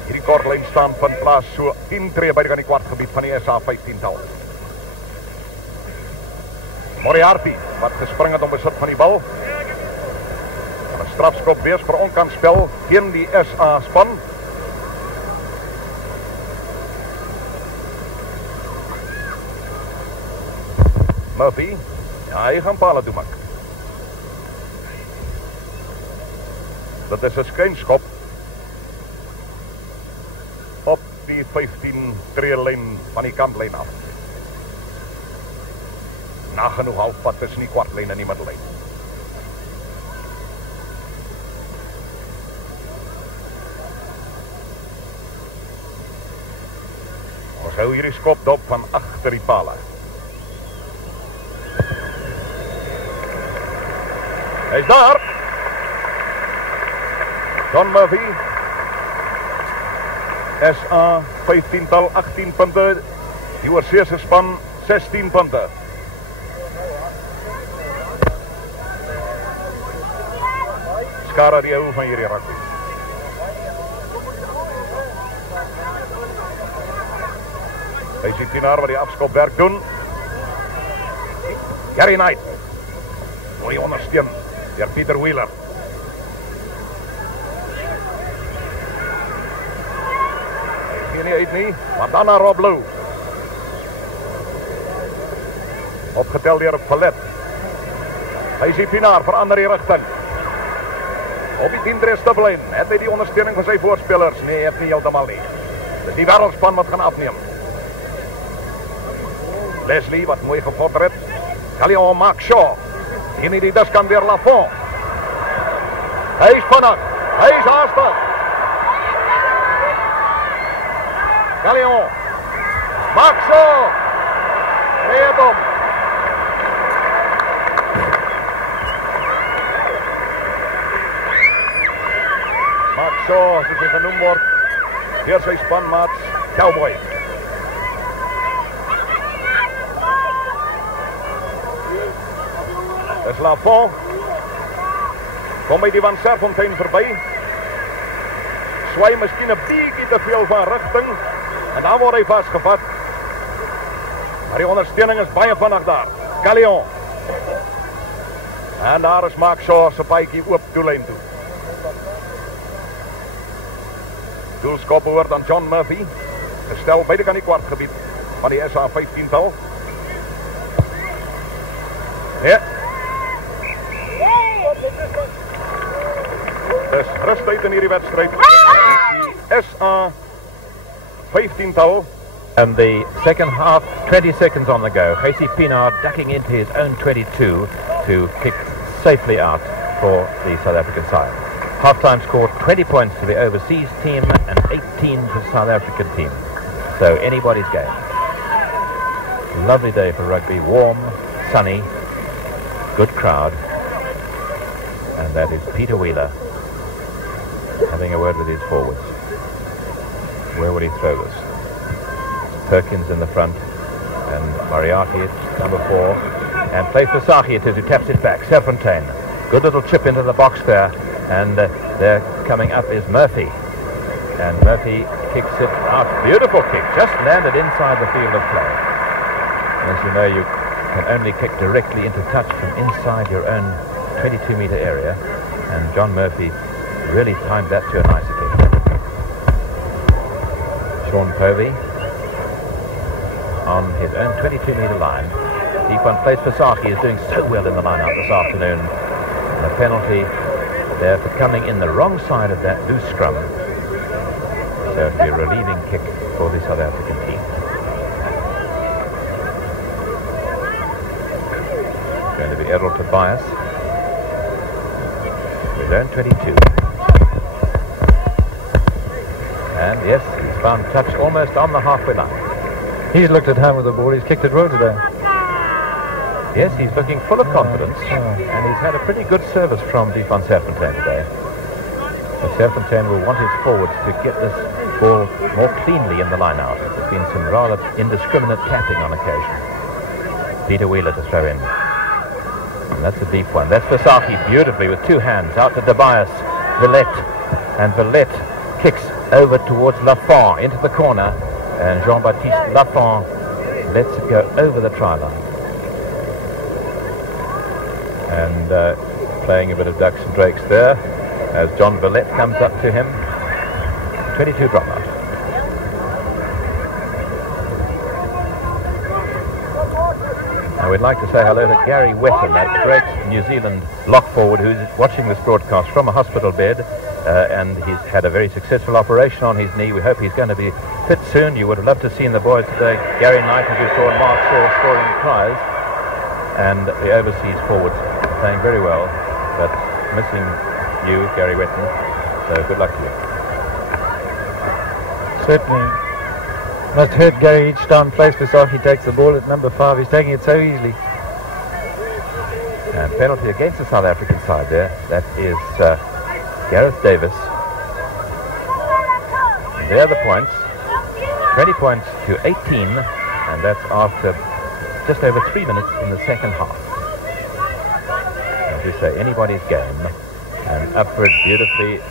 Hierdie kortlyn staan van plaas so 10 tree by die kwartgebied van die SA 15-tal. Moriarty wat gespring het om besit van die bal. 'n Strafskop wees vir onkansspel teen die SA span. Murphy, ja, hy gaan pale toe maak. Dit is 'n skynskop op die 15 treelyn van die kantlyn af. Nagenoeg halfpad tussen die kwartlyn en die middellyn. Ons hou hierdie skop dop van agter die pale. Hy is daar. John Murphy. SA 15-tal 18 punte. Die oorseese span 16 punte. Skara die hou van hierdie rugby. Hy sien Pinaar wat die afskopwerk doen. Gary Knight. Mooi ondersteun deur Pieter Wheeler. Hy gee nie uit nie, maar dan na Rob Lou. Opgetel deur Valet. Hy sien Pinaar verander die rigting. Op die 10 stippellyn, het hy die ondersteuning van sy voorspelers? Nee, het nie heeltemal nie. Dis die wêreldspan wat gaan afneem. Leslie wat mooi gevorder het. Galeon maak Shaw. En die dus kan weer Lafont. Hy is vinnig. Hy is haastig. Galeon. Maak Shaw. Red hom. Maak Shaw, soos hy genoem word, deur sy spanmaats Cowboy. Dis Lafont. Kom by die Van Serfontein verby. Swaai miskien 'n bietjie te veel van rigting. En dan word hy vasgevat. Maar die ondersteuning is baie vinnig daar. Galeon. En daar is Mark Shaw se paadjie oop doellyn toe. Doelskop behoort aan John Murphy. Gestel buitekant die kwartgebied van die SA 15-tal. Ja. Dis rustig in hierdie wedstryd. Die SA 15-tal. And the second half, 20 seconds on the go. Casey Pienaar ducking into his own 22 to kick safely out for the South African side. Half-time score 20 points to the overseas team and 18 to the South African team. So anybody's game. Lovely day for rugby, warm, sunny, good crowd. And that is Peter Wheeler having a word with his forwards. Where will he throw this? Perkins in the front and Moriarty at number 4. And plays for Sahi it is, who taps it back. Serfontaine. Good little chip into the box there. And there coming up is Murphy. And Murphy kicks it out. Beautiful kick. Just landed inside the field of play. As you know, you can only kick directly into touch from inside your own 22-meter area. And John Murphy really timed that to a nicety. Sean Povey on his own 22-meter line. Deep one place for Saki is doing so well in the line out this afternoon. And a penalty there for coming in the wrong side of that loose scrum. So it'll be a relieving kick for the South African team. It's going to be Errol Tobias. His own 22. And yes, he's found touch almost on the halfway line. He's looked at home with the ball. He's kicked it well today. Yes, he's looking full of confidence, and he's had a pretty good service from Defon Serfontaine today. So Serfontaine will want his forwards to get this ball more cleanly in the line-out. There's been some rather indiscriminate tapping on occasion. Peter Wheeler to throw in. And that's a deep one. That's Vasaki beautifully with two hands out to Tobias. Villette. And Villette kicks over towards Lafont into the corner. And Jean-Baptiste Lafont lets it go over the try line. And playing a bit of ducks and drakes there as John Villette comes up to him. 22 drop out. Now we'd like to say hello to Gary Wetton, that great New Zealand lock forward who's watching this broadcast from a hospital bed, and he's had a very successful operation on his knee. We hope he's going to be fit soon. You would have loved to have seen the boys today. Gary Knight, as you saw, and Mark Shaw scoring the tries, and the overseas forwards playing very well, but missing you, Gary Wetton. So good luck to you. Certainly must hurt Gary each time Place Vasaki takes the ball at number 5. He's taking it so easily. And penalty against the South African side there. That is Gareth Davis. And there are the points. 20 points to 18, and that's after just over 3 minutes in the second half. As we say, anybody's game. And upward beautifully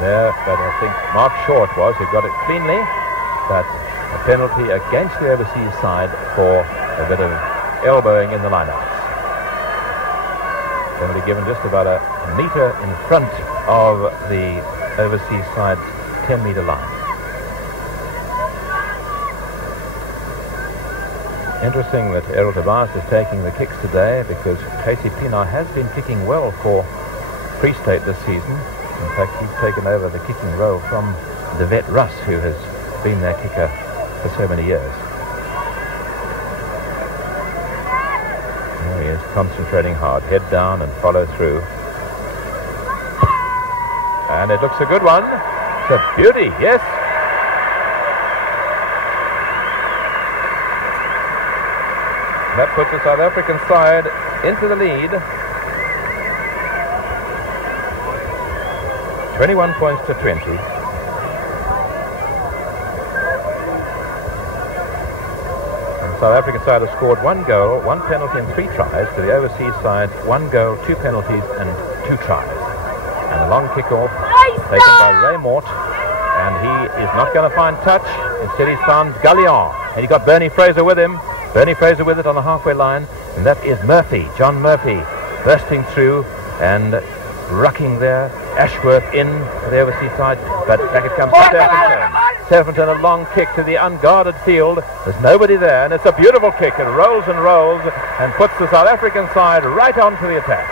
there, but I think Mark Shaw it was who got it cleanly, but a penalty against the overseas side for a bit of elbowing in the lineouts. Penalty given just about a metre in front of the overseas side's 10-metre line. Interesting that Errol Tobias is taking the kicks today, because Casey Pienaar has been kicking well for Free State this season. In fact, he's taken over the kicking role from the vet Russ, who has been their kicker for so many years. There he is, concentrating hard, head down and follow through. And it looks a good one. It's a beauty, yes. That puts the South African side into the lead. 21 points to 20. And the South African side has scored 1 goal, 1 penalty and 3 tries. To the overseas side, 1 goal, 2 penalties and 2 tries. And a long kick-off taken by Ray Mort. And he is not going to find touch. Instead he's found Gallion. And he got Bernie Fraser with him. Bernie Fraser with it on the halfway line, and that is Murphy, John Murphy, bursting through and rucking there. Ashworth in to the overseas side, but back it comes to Serpentine. Serpentine, a long kick to the unguarded field. There's nobody there, and it's a beautiful kick. It rolls and puts the South African side right onto the attack.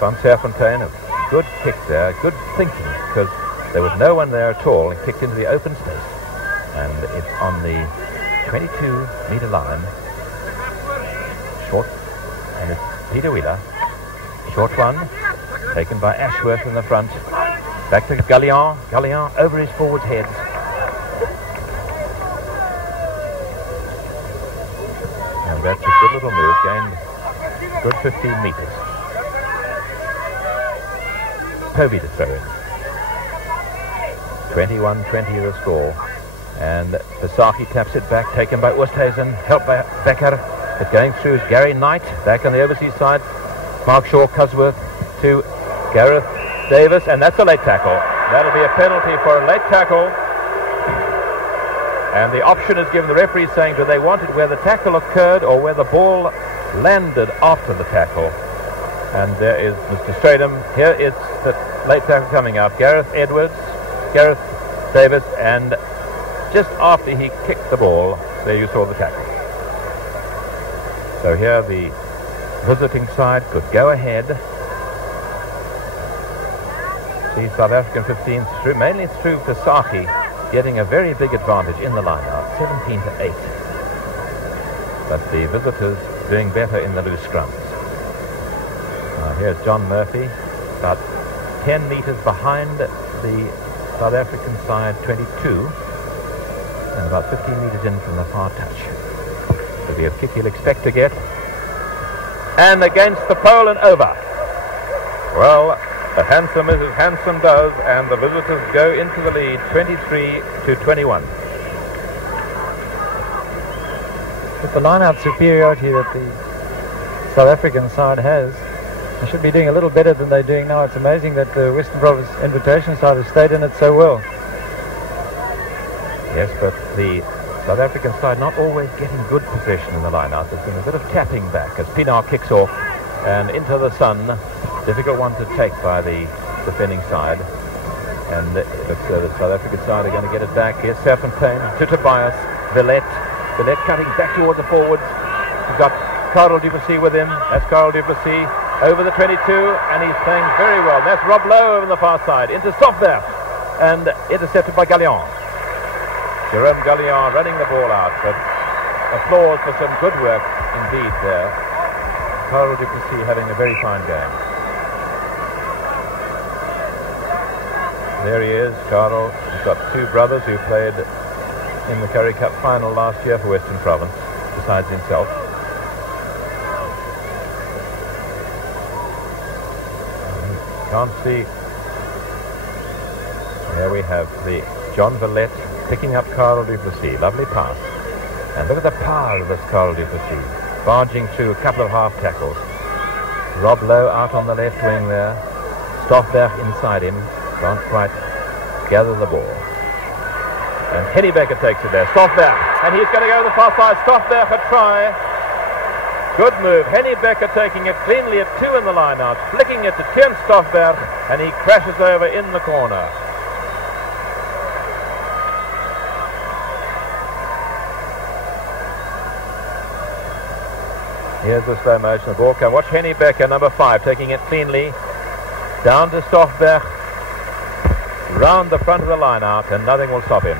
Van Serpentine, a good kick there, good thinking, because there was no one there at all. He kicked into the open space, and it's on the 22-meter line. Short, and it's Peter Wheeler. Short one, taken by Ashworth in the front. Back to Gallion. Gallion over his forwards' heads. And that's a good little move, gained good 15 meters. Toby to throw in. 21-20 the score. And Besaki taps it back, taken by Oosthuizen, helped by Becker. But going through is Gary Knight, back on the overseas side. Parkshaw Cosworth to Gareth Davis, and that's a late tackle. That'll be a penalty for a late tackle. And the option is given, the referee saying, do they want it where the tackle occurred or where the ball landed after the tackle? And there is Mr. Stradham. Here is the late tackle coming up. Gareth Davis, and just after he kicked the ball, there you saw the tackle. So here the visiting side could go ahead. See South African 15 through, mainly through Besaki, getting a very big advantage in the line-out, 17-8. But the visitors doing better in the loose scrums. Here's John Murphy, about 10 meters behind the South African side, 22, and about 15 meters in from the far touch. It'll be a kick he'll expect to get. And against the pole and over. Well, the handsome is as handsome does, and the visitors go into the lead, 23-21. With the line-out superiority that the South African side has, they should be doing a little better than they're doing now. It's amazing that the Western Province Invitation side has stayed in it so well. Yes, but the South African side not always getting good possession in the line-out. There's been a bit of tapping back as Pienaar kicks off and into the sun. Difficult one to take by the defending side. And the South African side are going to get it back. Here's Serpentine to Tobias. Villette cutting back towards the forwards. We've got Carl Duplessis with him. That's Carl Duplessis. Over the 22, and he's playing very well. That's Rob Lowe over on the far side. Into Stoffberg, and intercepted by Gallion. Jerome Gallion running the ball out, but applause for some good work indeed there. Carl Duplessis having a very fine game. There he is, Carl. He's got two brothers who played in the Currie Cup final last year for Western Province, besides himself. Can't see. Here we have the John Villette picking up Carl Duplessis. Lovely pass. And look at the power of this Carl Duplessis. Barging through a couple of half tackles. Rob Lowe out on the left wing there. Stoffberg inside him. Can't quite gather the ball. And Henny Becker takes it there. Stoffberg. And he's going to go to the far side. Stoffberg a try. Good move. Henny Becker taking it cleanly at 2 in the line-out, flicking it to Tim Stoffberg, and he crashes over in the corner. Here's the slow motion of the ball. Can watch Henny Becker, number 5, taking it cleanly down to Stoffberg, round the front of the line-out, and nothing will stop him.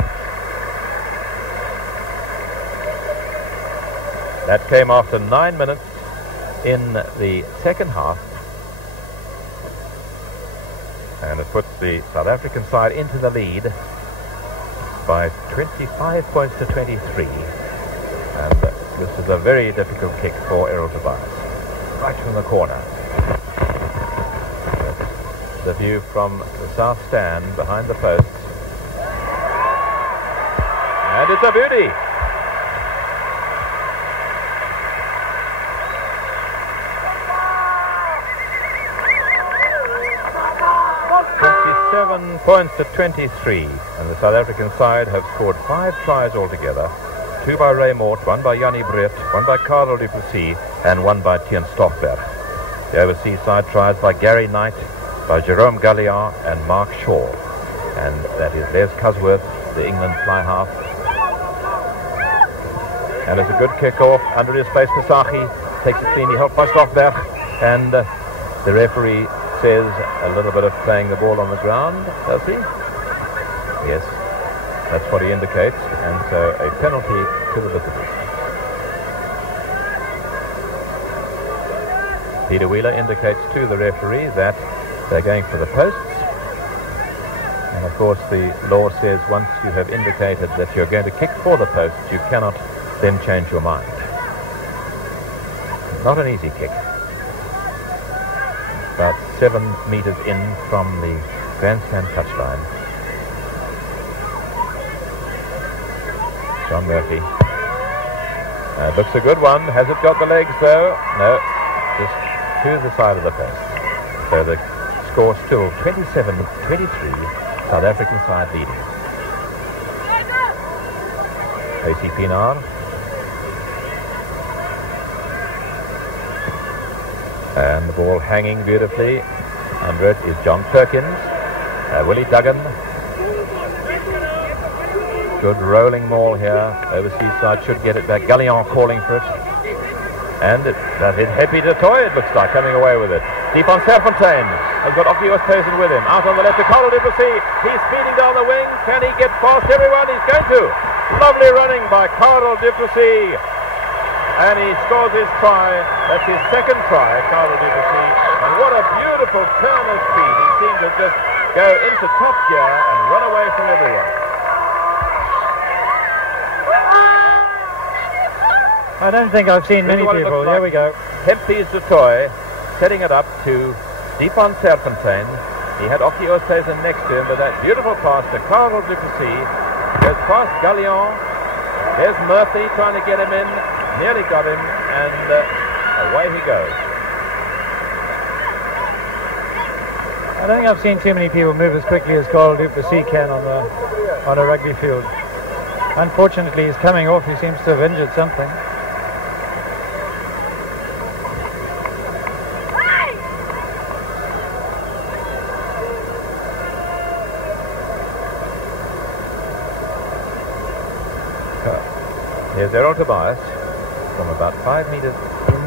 That came after 9 minutes in the second half, and it puts the South African side into the lead by 25 points to 23. And this is a very difficult kick for Errol Tobias, right from the corner. That's the view from the south stand behind the posts, and it's a beauty. 27 11 points to 23, and the South African side have scored 5 tries altogether. 2 by Ray Mort, 1 by Jannie Brett, 1 by Karel du Plessis, and 1 by Tian Stoffberg. The overseas side tries by Gary Knight, by Jerome Galliard and Mark Shaw. And that is Les Cusworth, the England fly half. And it's a good kick-off. Under his face, Pasaki takes it cleanly, helped by Stoffberg. And the referee says a little bit of playing the ball on the ground, does he? Yes, that's what he indicates. And so a penalty to the visitors. Peter Wheeler indicates to the referee that they're going for the posts. And of course the law says once you have indicated that you're going to kick for the posts, you cannot then change your mind. Not an easy kick. About 7 meters in from the grandstand touchline. John Murphy. Looks a good one. Has it got the legs though? No. Just to the side of the post. So the score still 27-23. South African side leading. AC Pienaar. And the ball hanging beautifully. Under it is John Perkins. Willie Duggan. Good rolling maul here. Overseas side should get it back. Galliard calling for it. And that is Happy de Toy, it looks like, coming away with it. Deep on Serfontein. Has got Oki Oosthuizen with him. Out on the left to Karel du Plessis. He's speeding down the wing. Can he get past everyone? He's going to. Lovely running by Karel du Plessis. And he scores his try. That's his second try, Karel du Plessis. And what a beautiful turn of speed. He seemed to just go into top gear and run away from everyone. I don't think I've seen many people. There we go. Hempy's de Toy setting it up to deep on Serfontein. He had Oki Oosthuizen next to him, but that beautiful pass to Karel du Plessis goes past Galliard. There's Murphy trying to get him in. Nearly got him, and away he goes. I don't think I've seen too many people move as quickly as Karel du Plessis can on a rugby field. Unfortunately, he's coming off. He seems to have injured something. Here's Errol Tobias from about 5 meters in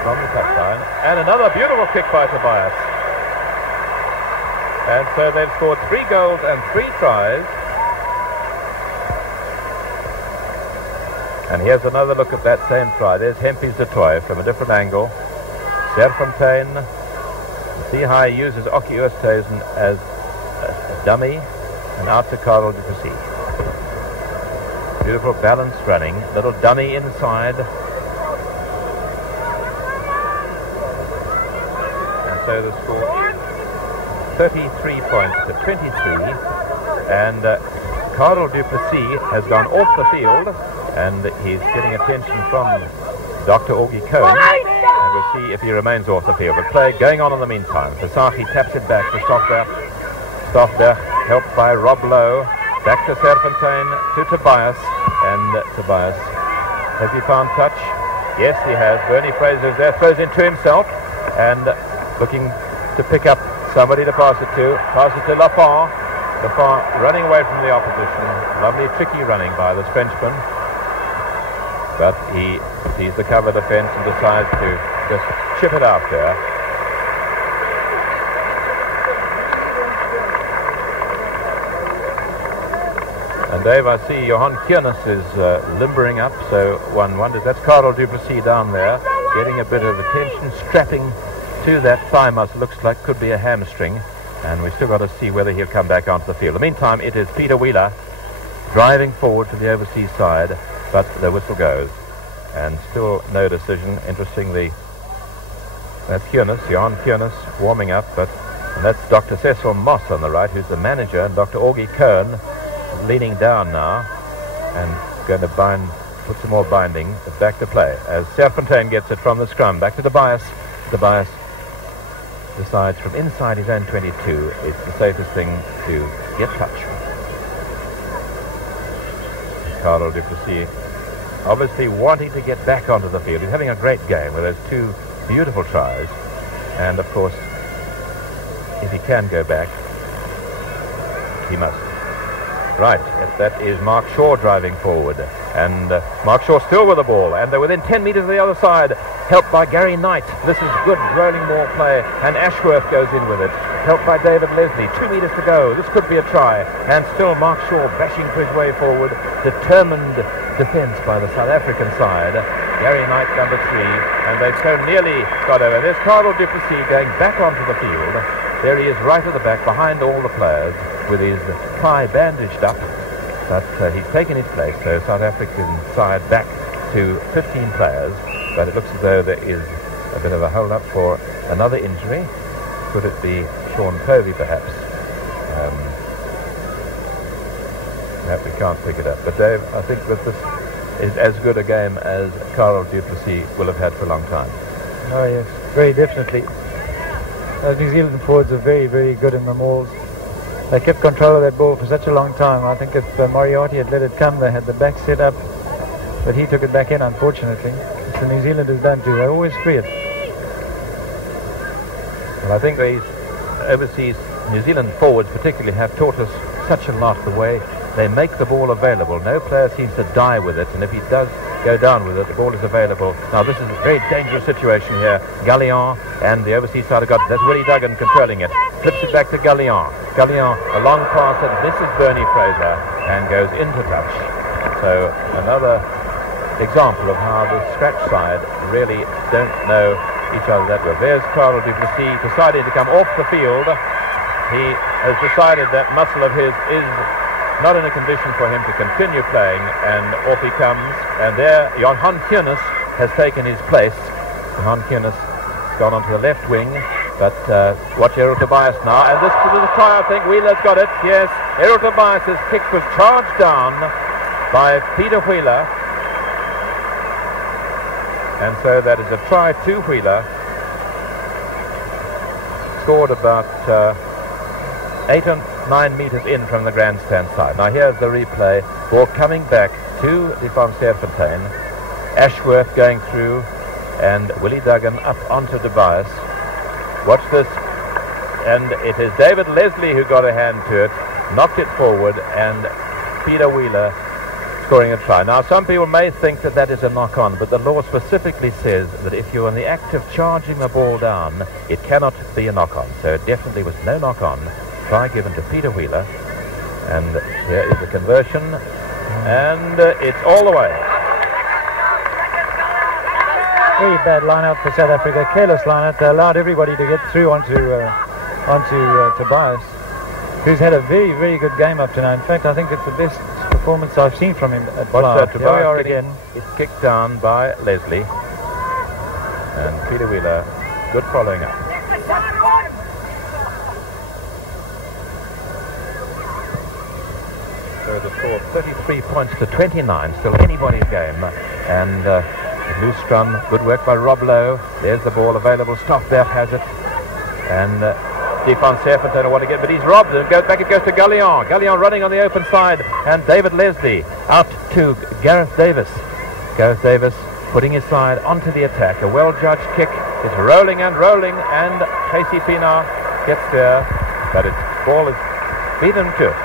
from the touchline. And another beautiful kick by Tobias. And so they've scored 3 goals and 3 tries. And here's another look at that same try. There's Hempy's de Toy from a different angle. Serfontein. See how he uses Oki Oosthuizen as a dummy. And out to Karel du Plessis. Beautiful balanced running, little dummy inside. And so the score is 33 points to 23. And Karel du Plessis has gone off the field, and he's getting attention from Dr. Augie Cohen. And we'll see if he remains off the field. But play going on in the meantime. Pasaki taps it back to Stoffberg. Stoffberg helped by Rob Lowe. Back to Serfontein, to Tobias, and Tobias, has he found touch? Yes, he has. Bernie Fraser is there, throws into himself, and looking to pick up somebody to pass it to Lafar. Lafar running away from the opposition. Lovely, tricky running by this Frenchman. But he sees the cover defence and decides to just chip it out there. And Dave, I see Johan Kiernes is limbering up, so one wonders. That's Karel du Plessis down there, getting a bit of attention, strapping to that thigh muscle. Looks like could be a hamstring, and we've still got to see whether he'll come back onto the field. In the meantime, it is Peter Wheeler driving forward to the overseas side, but the whistle goes, and still no decision. Interestingly, that's Kiernes, Johan Kiernes, warming up, and that's Dr. Cecil Moss on the right, who's the manager, and Dr. Augie Cohen leaning down now and going to put some more binding, but back to play as Serfontein gets it from the scrum. Back to Tobias. Tobias decides from inside his own 22 it's the safest thing to get touch. Carlo Duplessis obviously wanting to get back onto the field. He's having a great game with those two beautiful tries. And of course, if he can go back, he must. Right, yes, that is Mark Shaw driving forward. And Mark Shaw still with the ball. And they're within 10 metres of the other side. Helped by Gary Knight. This is good rolling ball play. And Ashworth goes in with it. Helped by David Leslie. 2 metres to go. This could be a try. And still Mark Shaw bashing his way forward. Determined defence by the South African side. Gary Knight, number 3. And they've so nearly got over. There's Carlo Duplessis going back onto the field. There he is right at the back behind all the players with his thigh bandaged up. But he's taken his place. So South African side back to 15 players. But it looks as though there is a bit of a hold-up for another injury. Could it be Sean Povey, perhaps? Perhaps we can't pick it up. But Dave, I think that this is as good a game as Carlo Duplessis will have had for a long time. Oh yes, very definitely. New Zealand forwards are very, very good in the mauls. They kept control of that ball for such a long time. I think if Moriarty had let it come, they had the back set up. But he took it back in, unfortunately. It's the New Zealanders don't do. They always free it. Well, I think these overseas New Zealand forwards particularly have taught us such a lot, the way they make the ball available. No player seems to die with it, and if he does go down with it, the ball is available. Now this is a very dangerous situation here. Gallion and the overseas side have got, that's Willie Duggan controlling it. Flips it back to Gallion. Gallion, a long pass that misses Bernie Fraser and goes into touch. So another example of how the scratch side really don't know each other that well. There's Carlo Duplessis deciding to come off the field. He has decided that muscle of his is not in a condition for him to continue playing, and off he comes. And there, Johan Kiernes has taken his place. Johan Kiernes has gone onto the left wing, but watch Errol Tobias now. And this is the try, I think. Wheeler's got it, yes. Errol Tobias's kick was charged down by Peter Wheeler. And so that is a try to Wheeler. Scored about 8 or 9 metres in from the grandstand side. Now here's the replay. Ball coming back to the Van Serfontein. Ashworth going through and Willie Duggan up onto Tobias. Watch this. And it is David Leslie who got a hand to it, knocked it forward, and Peter Wheeler scoring a try. Now some people may think that that is a knock-on, but the law specifically says that if you're in the act of charging the ball down, it cannot be a knock-on. So it definitely was no knock-on. Try given to Peter Wheeler, and here is the conversion, and it's all the way. Very bad line-out for South Africa, careless line-out. They allowed everybody to get through onto Tobias, who's had a very, very good game up to now. In fact, I think it's the best performance I've seen from him at Tobias. Here we are again. It's kicked down by Leslie, and Peter Wheeler, good following up. So the score 33 points to 29, still anybody's game. And loose scrum, good work by Rob Lowe. There's the ball available. Stockbert has it. And Stefan Serfontein don't want to get, but he's robbed. It goes back, it goes to Gallion. Gallion running on the open side. And David Leslie out to Gareth Davis. Gareth Davis putting his side onto the attack. A well-judged kick. It's rolling and rolling. And Casey Pienaar gets there. But its ball is beaten to it.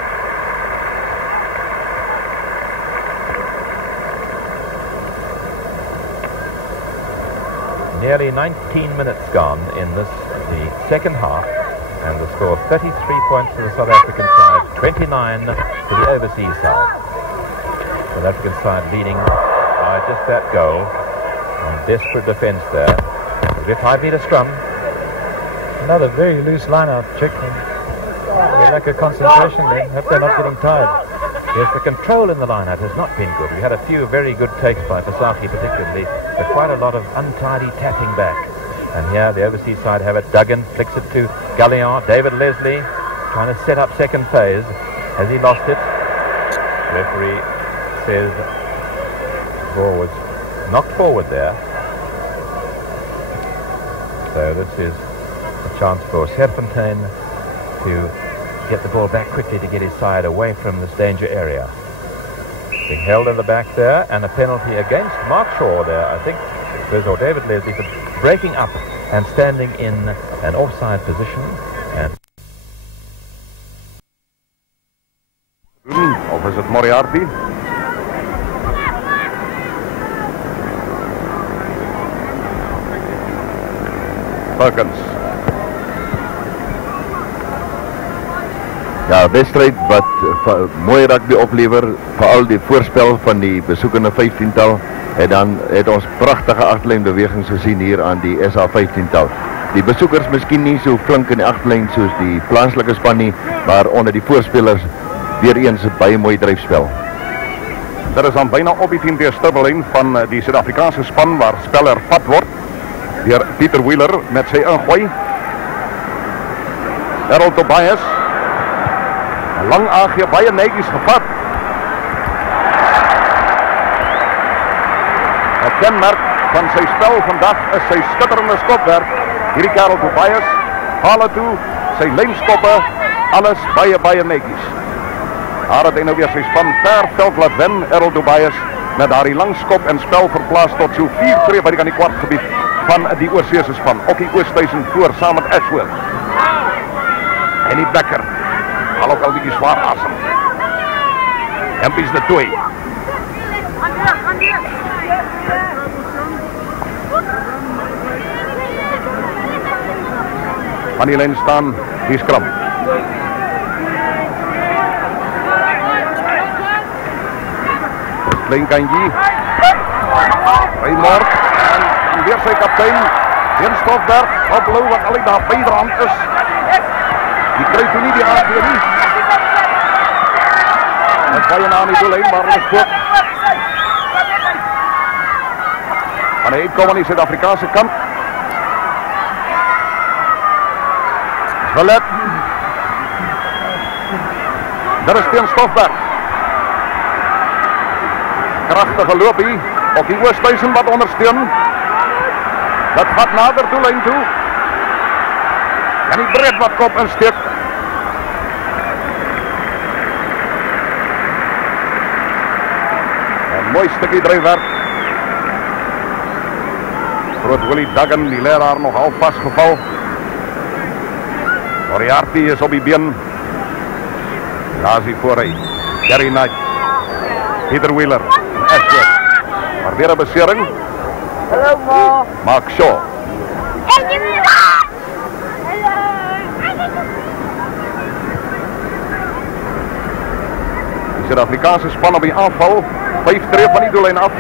Nearly 19 minutes gone in the second half, and the score 33 points to the South African side, 29 to the overseas side. South African side leading by just that goal. And desperate defence there. A bit 5 metre scrum. Another very loose line-out trick. They lack of concentration there. Hope they're not getting tired. Yes, the control in the line-out has not been good. We had a few very good takes by Fasaki particularly, but quite a lot of untidy tapping back. And here the overseas side have it. Duggan flicks it to Gallion. David Leslie trying to set up second phase. Has he lost it? The referee says the ball was knocked forward there. So this is A chance for Serpentine to get the ball back quickly to get his side away from this danger area. Being held in the back there, and a penalty against Mark Shaw there, I think, or David Leslie, for breaking up and standing in an offside position. And of is it Moriarty? Perkins. Ja, wedstrijd wat mooi rugby oplever, veral die voorspel van die besoekende 15-tal. En dan het ons pragtige agterlijnbewegings gezien hier aan die SA 15-tal. Die besoekers miskien nie so flink in die agterlyn soos die plaaslike span nie, maar onder die voorspelers weer eens 'n baie mooi dryfspel. Dit is dan bijna op die 10 stubbeling van die Suid-Afrikaanse span waar spel hervat wordt deur Pieter Wheeler met sy ingooi. Harold Tobias. Lang aangeef, baie netjies gevat. Het kenmerk van sy spel vandag is sy skitterende skopwerk. Hierdie Karel Tobias, hale toe, sy lynskoppe, alles baie netjies. Daar het hy nou weer sy span ver veld laat wen, Harold Tobias, met daardie lang skop en spel verplaas tot so 4 tree by die kwartgebied van die Oorseese span. Okkie Oosthuizen voor, saam met Ashworth. En die Becker. Al ook al bietjie zwaar asem. Hempies de Toei. Aan die lijn staan die scrum. Klein Kanji. Raymond. En weer sy kaptein. Jan Stofberg. Op blauw wat al daar bijdraand is. Die krijgt u niet die aangeer nie. Dat ga je na die doellijn, maar dat is goed. Aan de uitkomen aan die Zuid-Afrikaanse kant. Gelet. Dat is Teen Stofberg. Krachtige loop hier. Op die Oosthuizen wat ondersteunen. Dat gaat nader doellijn toe. En die breed wat kop insteek. Een mooi stukje drijfwerk. Groot Willie Duggan, die leraar nog half vastgeval. Moriarty is op die been. Daar is hij vooruit. Gary Knight. Peter Wheeler. Ashworth. Maar weer een besering. Hallo ma. Mark Shaw. De Afrikaanse span op die aanval. 5 tree van die doellijn af.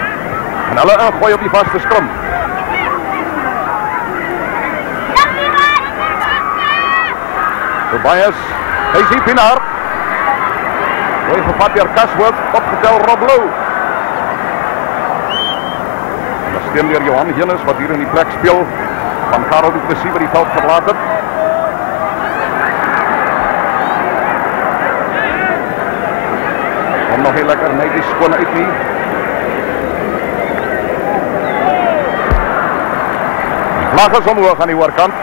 En hulle ingooi op die vaste scrum. Tobias. Hy is die Pinaar. Mooi gevat door Casworth. Opgetel Rob Lowe. Steun door Johan Jennis wat hier in die plek speel. Van Karel du Plessis wat die veld verlaat het. Kom nog heel lekker netjies skoon uit nie. Vlag is omhoog aan die oorkant.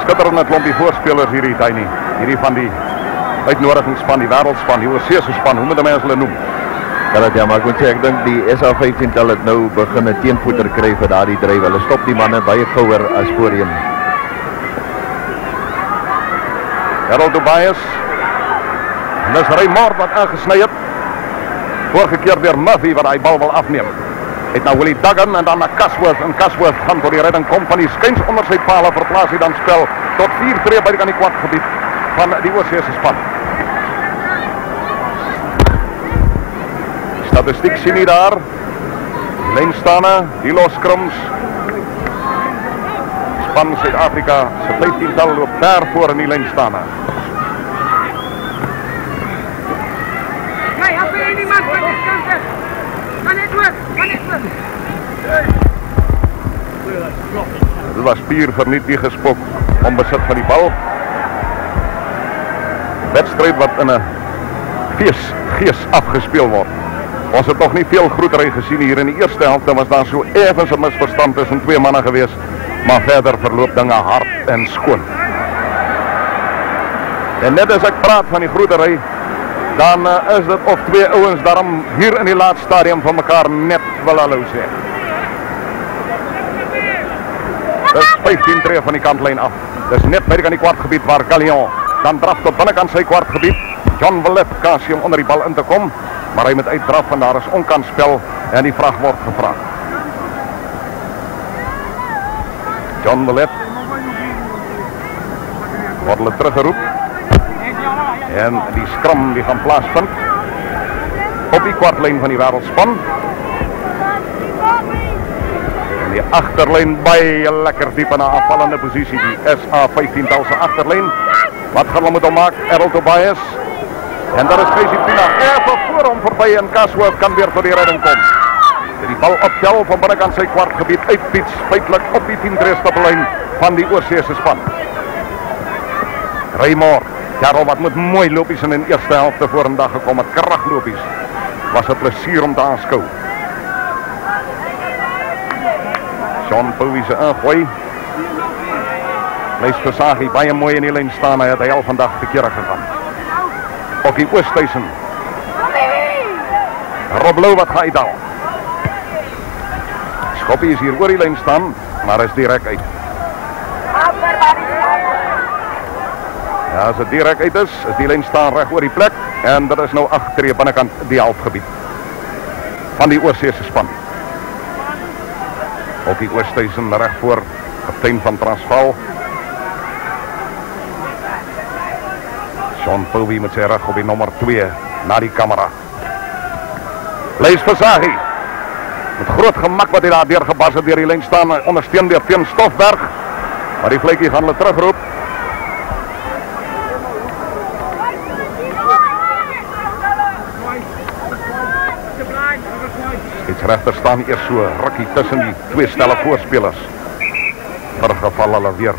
Skitterende klompie voorspelers hierdie Tiny. Hierdie van die uitnodigingspan, die wêreldspan, die Oorseese span, hoe moet die mense hulle noem? Ja, maar ek moet sê, ek dink die SA 15-tal het nou begin 'n teenvoeter kry vir daardie dryf. Hulle stop die manne baie gouer as voorheen. Harold Tobias. En dis Raymond wat aangesny het. Vorige keer deur Murphy wat hy bal wil afneem. Het nou Willie Duggan en dan na Casworth. En Casworth gaan tot die redding kom van die skuins onder sy pale. Verplaas hy dan spel tot 4 tree by die kwartgebied van die Oorseese span. Statistiek sien jy daar. Lynstane, die loskrums. Span Suid-Afrika se 15-tal loop ver voor in die lynstane. Nee, help jy nie man van die kant. Kan net hoor, kan net hoor. Dit was puur verniet die gespok om besit van die bal. Wedstrijd wat in 'n feesgees afgespeel word. Ons het nog nie veel groetery gesien hier in die eerste helfte, was daar so effens 'n misverstand tussen twee manne gewees, maar verder verloop dinge hard en skoon. En net as ek praat van die groetery, dan is dit of twee ouens daarom hier in die laatste stadium van mekaar net wil hallo sê. Dis 15 tree van die kantlyn af. Dis net by die kwartgebied waar Gallion dan draf tot binnekant sy kwartgebied. John Willett kasie om onder die bal in te kom, maar hy moet uitdraf en daar is onkansspel en die vraag word gevra. John Willett word hulle teruggeroep en die skram die gaan plaasvind op die kwartlyn van die wêreldspan. En die agterlyn baie lekker diep in 'n aanvallende posisie, die SA 15-tal se agterlyn. Wat gaan hulle moet maak? Errol Tobias. En daar is Casey Pina even voor hom verby en Casworth kan weer tot die redding kom. Die bal optel van binnekant sy kwartgebied uitpiets, feitlik op die 10-tree-stappellyn van die oorseese span. Raymore, Karel wat met mooi lopies in die eerste helfte vorendag gekom het, kraglopies. Was 'n plesier om te aanskou. Sean Bowie se ingooi. Lees Versagie baie mooi in die lyn staan, hy het al vandag verkeerd gegaan. Op die Oosthuizen. Rob Lou wat gaan uithaal. Schoppie is hier oor die lyn staan, maar is direk uit. Ja, as het direk uit is die lyn staan reg oor die plek en dit is nou 8 tree binnekant die halfgebied van die oorseese span. Op die Oosthuizen reg voor kaptein van Transvaal. Sean Bowie met sy rug op die nommer 2 na die kamera. Lees Versagie met groot gemak wat hy daar deurgebas het deur die lyn staan, ondersteun deur Teen Stoffberg, maar die vletjie gaan hulle terugroep. Schiedsregter staan eers so rukkie tussen die twee stelle voorspelers, vir geval hulle weer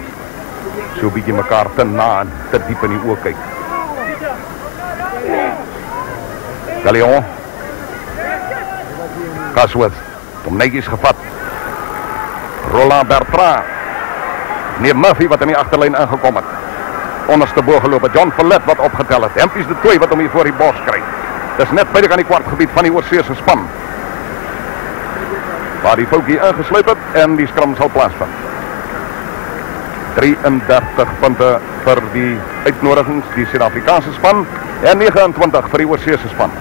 so bietjie mekaar te na en te diep in die oë kyk. Gallion. Casworth, hom netjies gevat. Roland Bertrand. Nee, Murphy wat in die agterlyn ingekom het. Onderste bo geloop het John Verlet wat opgetel het. Hempies de Tooi wat hom hier voor die bors kry. Dis net by die kwartgebied van die oorseese span, waar die foutjie ingesluip het en die skram sal plaasvind. 33 punte vir die uitnodigings, die Suid-Afrikaanse span, en 29 vir die oorseese span.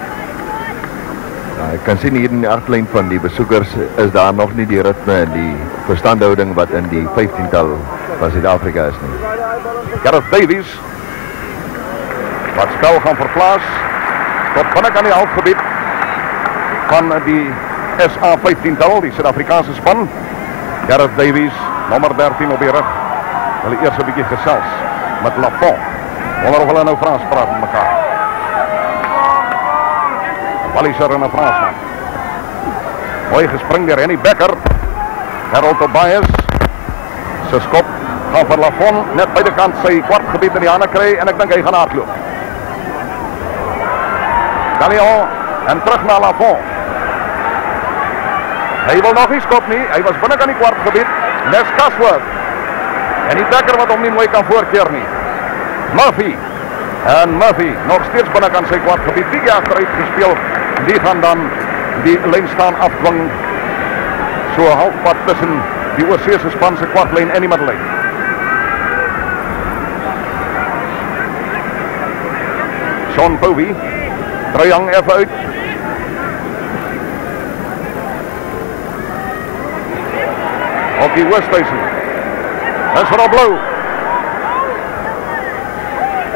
Ja, ek kan sien hier in die agterlyn van die besoekers is daar nog nie die ritme en die verstandhouding wat in die 15-tal van Suid-Afrika is nie. Gareth Davies wat spel gaan verplaas tot binnekant die halfgebied van die SA 15-tal, die Suid-Afrikaanse span. Gareth Davies, nommer 13 op die rug. Hulle eers 'n bietjie gesels met Lafont. Wonder of hulle nou Frans praat met mekaar. Walliser en 'n Fransman. Mooi gespring deur Henny Becker. Harold Tobias se skop gaan vir Lafont net by die kant sy kwartgebied in die hande kry en ek dink hy gaan hardloop. Gallion en terug na Lafont. Hy wil nog nie skop nie. Hy was binnekant die kwartgebied. Nes Casworth. En die Becker wat hom nie mooi kan voorkeer nie. Murphy. En Murphy nog steeds binnekant sy kwartgebied. Die agteruit gespeel. Die gaan dan die lyn staan afdwing. So halfpad tussen die oorseese span se kwartlyn en die middellyn. Sean Bowie. Triang even uit. Op die Oosthuizen. Dis Rob Lou.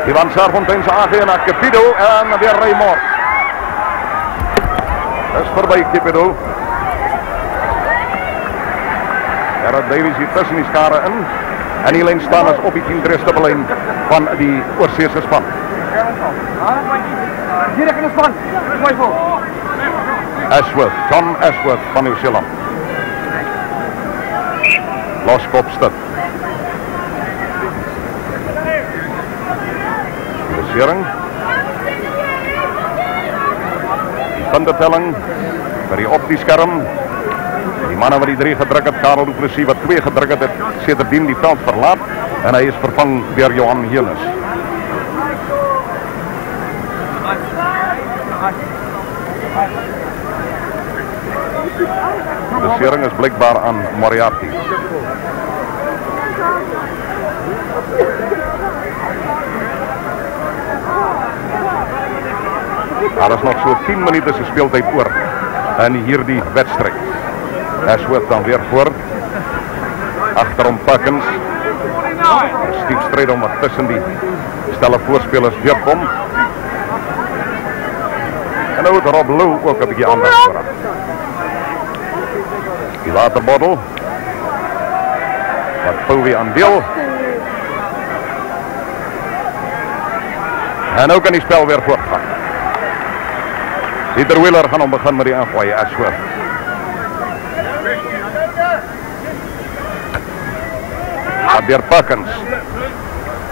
Die van Serfontein se aangee na Capido en weer Raymore. Dis verby Capido. Gareth Davies hier tussen die skare in. En die lyn staan as op die 10-tree-stappellyn van die oorseese span. Direk in die span. Mooi voor. Ashworth, John Ashworth van Nieu-Seeland. Loskopstad. Besering. Die puntetelling vir die op die skerm. Die manne wat die 3 gedruk het, Karel Du Plessis wat 2 gedruk het, sedertdien die veld verlaat en hy is vervang deur Johan Henes. De besering is blijkbaar aan Moriarty. Daar is nog so 10 minute se speeltyd oor in hierdie wedstryd. Ashworth dan weer voor. Agterom Perkins. Stief stryd om wat tussen die stelle voorspelers deurkom. En nou het Rob Lou ook 'n bietjie aandag voor. Die waterbottel. Wat Bowie aandeel. En nou kan die spel weer voortgaan. Pieter Wheeler gaan hom begin met die ingooi, Ashworth. Deur Perkins.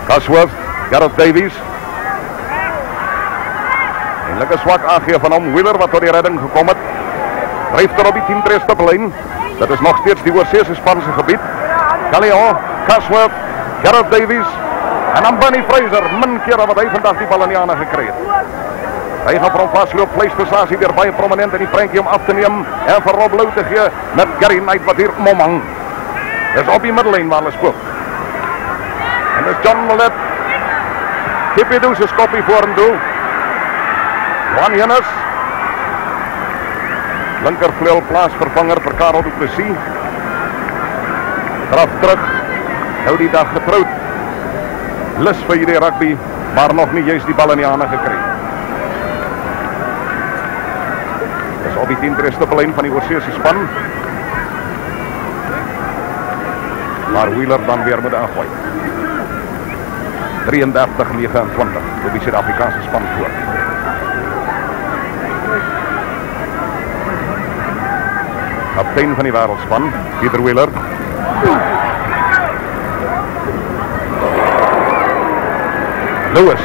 Cosworth, Gareth Davies. En lekker swak aangee van hom. Wheeler wat tot die redding gekom het. Dryf er op die 10-3 stiplyn. Dit is nog steeds die oorseese span se gebied. Callion, Cosworth, Gareth Davies. En dan Bunny Fraser. Min kere wat hy vandag die bal in die hande gekry het. Hy gaan vir hom vasloop. Vleisversasie weer baie prominent in die prentjie om af te neem. En vir Rob Lou te gee met Gary Knight wat hier momang. Dis op die middellyn waar hulle spook. En dis John Millett. Kipidoo se skoppie vorentoe. Johan Henes. Linkervleuel plaasvervanger vir Karel Du Plessis. Draf terug. Nou die dag getroud. Lus vir hierdie rugby, maar nog nie juist die bal in die hande gekry. Dis op die 10-3 stippellyn van die oorseese span. Maar Wheeler dan weer moet aangooi. 33-29 op die Suid-Afrikaanse span voor. Kaptein van die wêreldspan, Pieter Wheeler. Lewis.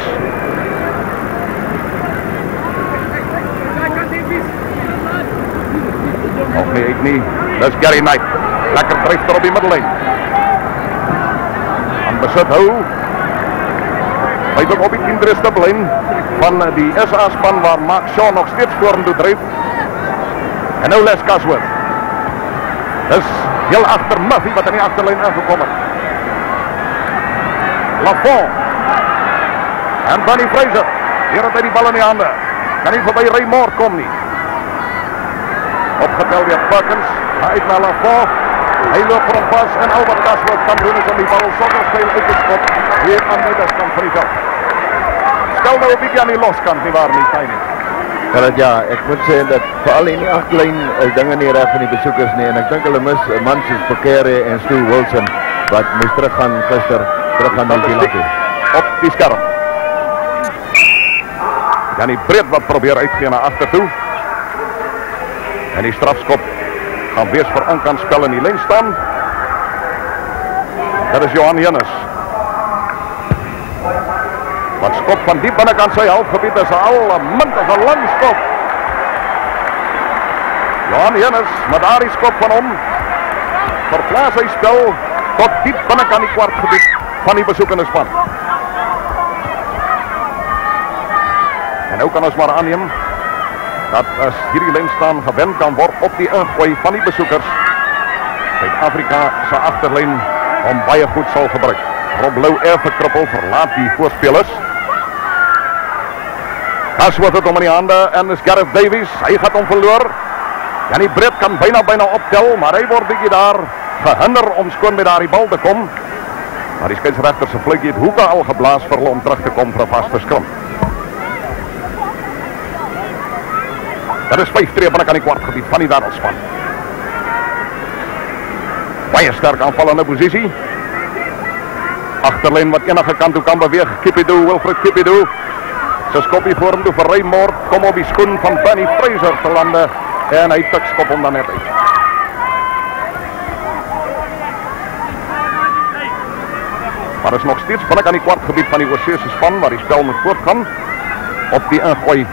Nog nie uit nie. Dis Gary Knight. Lekker dryf er op die middellyn. Aan besit hou. Hy het op die 10-3 stippellyn van die SA span waar Mark Shaw nog steeds vorentoe dryf. En nou Les Cosworth. Dis heel agter Murphy wat in die agterlyn ingekom het. Lafont. En Bunny Fraser. Hier het hy die bal in die hande. Kan nie verby Ray Moore kom nie. Opgetel weer Perkins. Uit na Lafont. Hy loop vir hom pas en Albert Cosworth kan doen is om die bal sonder speel uit te skop. Weer aan die middelkant van die veld. Stel nou 'n bietjie aan die loskant nie waar nie, Stein. Ja, ek moet sê dat veral in die agterlyn is dinge nie reg van die besoekers nie en ek dink hulle mis 'n man soos Pokere en Stu Wilson wat moes teruggaan gister teruggaan na die land op die skerm. Janie Breed wat probeer uitgee na agter toe. En die strafskop gaan wees vir inkant spel in die lyn staan. Dit is Johan Henes. Wat skop van diep binnekant sy halfgebied is al 'n muntige lang skop. Johan Henes met daardie skop van hom verplaas hy spel tot diep binnekant die kwartgebied van die besoekende span. En nou kan ons maar aanneem dat as hierdie lyn staan gewend kan word op die ingooi van die besoekers, Suid-Afrika se agterlyn hom baie goed sal gebruik. Rob Lou verkrippel verlaat die voorspelers. Cosworth het hom in die hande en is Gareth Davies. Hy gaat hom verloor. Janie Breed kan byna optel, maar hy word bietjie daar gehinder om skoon met daardie bal te kom. Maar die skeieregter se fluitjie het hoeke al geblaas vir hulle om terug te kom vir 'n vaste skrim. Dit is 5 tree binne aan die kwartgebied van die wêreldspan. Baie sterk aanvallende posisie. Agterlyn wat enige kant toe kan beweeg. Kipidoo, Wilfred Kipidoo. Sy skoppie vorentoe vir Ray Moore. Kom op die skoen van Bunny Fraser te lande. En hy tik skop hom dan net uit. Maar is nog steeds binne aan die kwartgebied van die oorseese span waar die spel moet voortgaan. Op die ingooi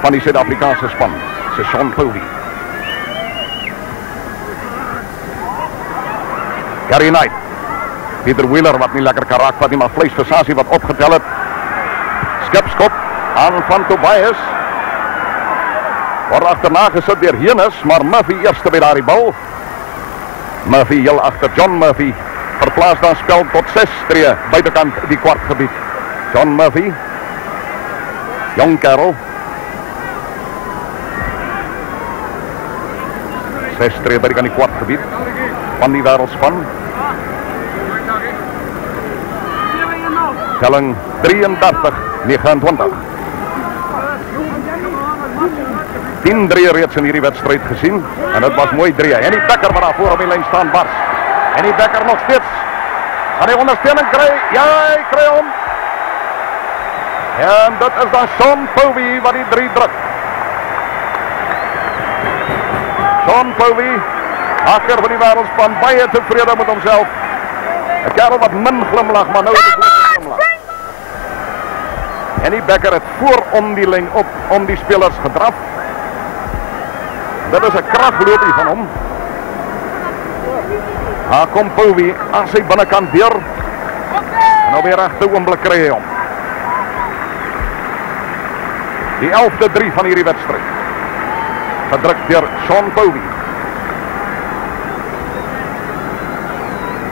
van die Suid-Afrikaanse span. se Sean Povey. Gary Knight. Pieter Wheeler wat nie lekker kan raak, wat nie maar vleesversasie wat opgetel het. Skipskop aan van Tobias. Word agterna gesit deur Heenis, maar Murphy eerste by daardie bal. Murphy heel agter John Murphy. Verplaas dan spel tot 6 tree buitekant die kwartgebied. John Murphy. Jong kerel. 6 tree buitekant die kwartgebied van die wêreldspan. Telling 33-29. 10-3 reeds in hierdie wedstryd gesien en dit was mooi 3. En die Becker wat daar voor op die lyn staan bars. En die Becker nog steeds aan die ondersteuning kry. Ja, hy kry hom. En dit is dan Sean Povey wat die 3 druk. Sean Povey, haker van die wêreldspan, baie tevrede met homself. 'n Kerel wat min glimlag, maar nou is dit glimlag. En die Becker het voor om die lyn op om die spelers gedraf. Dit is 'n kragloopie van hom. Daar kom Povey aan sy binnekant deur. En op die regte oomblik kry hy hom. Die 11de 3 van hierdie wedstryd. Gedruk deur Sean Povey.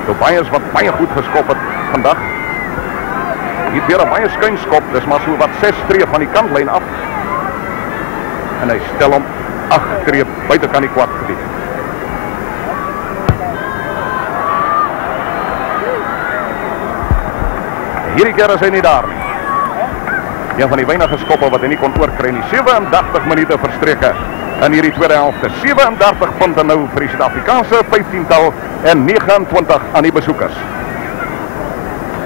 Tobias wat baie goed geskop het vandag. Hier weer 'n baie skuin skop, dis maar so wat 6 tree van die kantlyn af. En hy stel hom 8 tree buitekant die kwartgebied. Hierdie keer is hy nie daar nie. Een van die weinige skoppe wat hy nie kon oorkry nie. 87 minute verstreke in hierdie tweede helfte. 37 punte nou vir die Suid-Afrikaanse 15-tal en 29 aan die besoekers.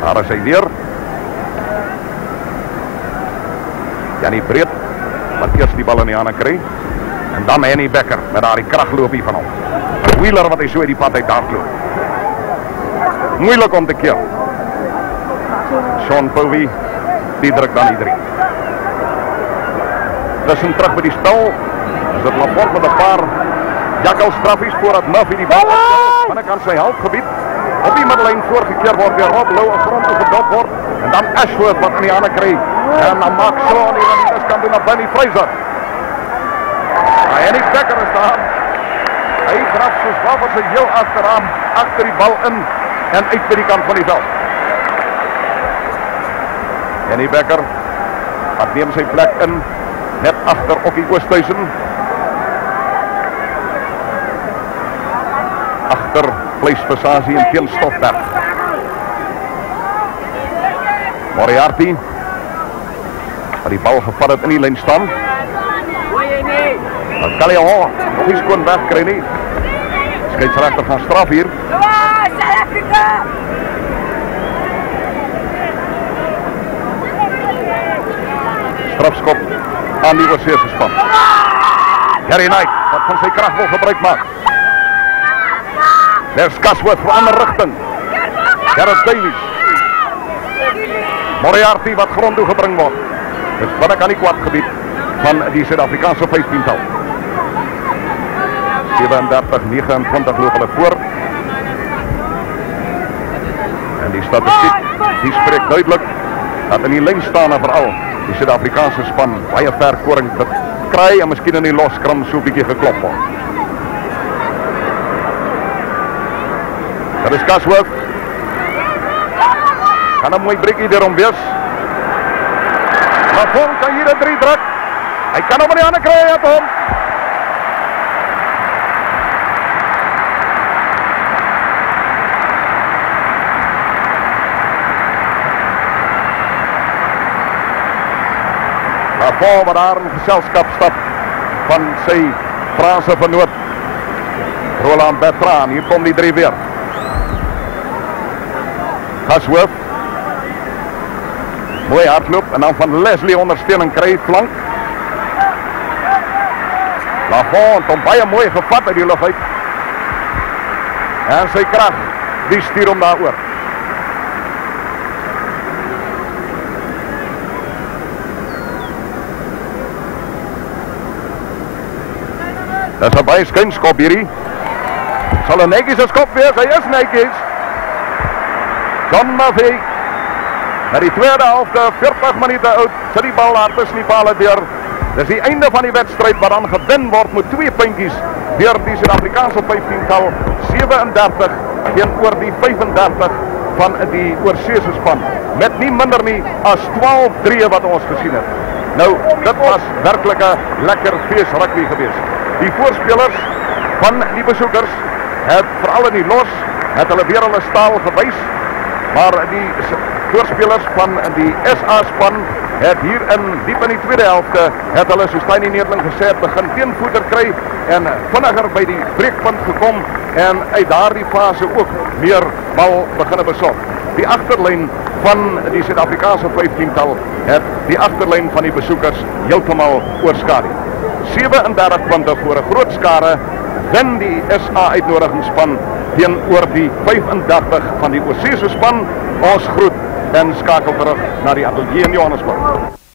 Daar is hy weer. Janie Breed wat eers die bal in die hande kry. En dan Henny Becker met daardie kragloopie van hom. Wheeler wat hy so uit die pad uit daar loop. Moeilik om te keer. Sean Povey, die druk dan die 3. Tussen terug by die spel. Is dit Lafont met 'n paar jakkalstraffies voordat Murphy die bal opstel. Binnekant sy halfgebied. Op die middellyn voorgekeer word deur Rob Lou, 'n grond toe gedop word. En dan Ashworth wat in die hande kry. En dan maak Sean die Rangers kan doen op Benny Fraser. En die Becker is daar. Hy draf soos wat sy heel agteraan, agter die bal in en uit by die kant van die veld. En die Becker wat neem sy plek in net agter Okkie Oosthuizen. Agter vleesversasie en Keel Stofberg. Moriarty wat die bal gevat het in die lyn staan. Dan kan hy al nog nie skoon wegkry nie. Skeieregter gaan straf hier. Strafskop aan die Oseese span. Gary Knight wat van sy krag wil gebruik maak. There's Casworth vir ander rigting. Gareth Davies. Moriarty wat grond toe gebring word. Dis binne kan die kwartgebied van die Suid-Afrikaanse 15-tal. 37-29 loop hulle voor. En die statistiek die spreek duidelik dat in die lyn staan en veral die Suid-Afrikaanse span baie ver koring kry en miskien in die loskram so 'n bietjie geklop word. Dat is Casworth. Kan 'n mooi breekie deur hom wees. Lafont kan hier 'n 3 druk. Hy kan hom in die hande kry op hom. Lafont wat daar in geselskap stap van sy Franse vernoot Roland Bertrand. Hier kom die 3 weer. Casworth. Mooi hardloop en dan van Leslie ondersteuning kry flank. Lafont hom baie mooi gevat uit die lug uit. En sy krag, die stuur hom daar oor. Dis 'n baie skynskop hierdie. Sal 'n netjies skop wees, hy is netjies. John Murphy met die tweede helfte, 40 minute oud, sit die bal daar tussen die pale deur. Dis die einde van die wedstryd wat dan gewen word met 2 puntjies deur die Suid-Afrikaanse 15-tal, 37 teenoor die 35 van die oorseese span, met nie minder nie as 12 drieë wat ons gesien het. Nou, dit was werklik 'n lekker fees rugby geweest. Die voorspelers van die besoekers het veral in die los, het hulle weer hulle staal gewys, maar die voorspelers van die SA-span het hier diep in die tweede helfte, het hulle soos Tiny Neerling gesê het, begin teenvoeter kry en vinniger by die breekpunt gekom en uit daardie fase ook meer bal beginne besorg. Die agterlyn van die Suid-Afrikaanse 15-tal het die agterlyn van die besoekers heeltemal oorskadu. 37 punte voor 'n groot skare wen die SA-uitnodigingsspan teenoor die 35 van die oorseese span. Ons groet en skakel terug na die ateljee in Johannesburg.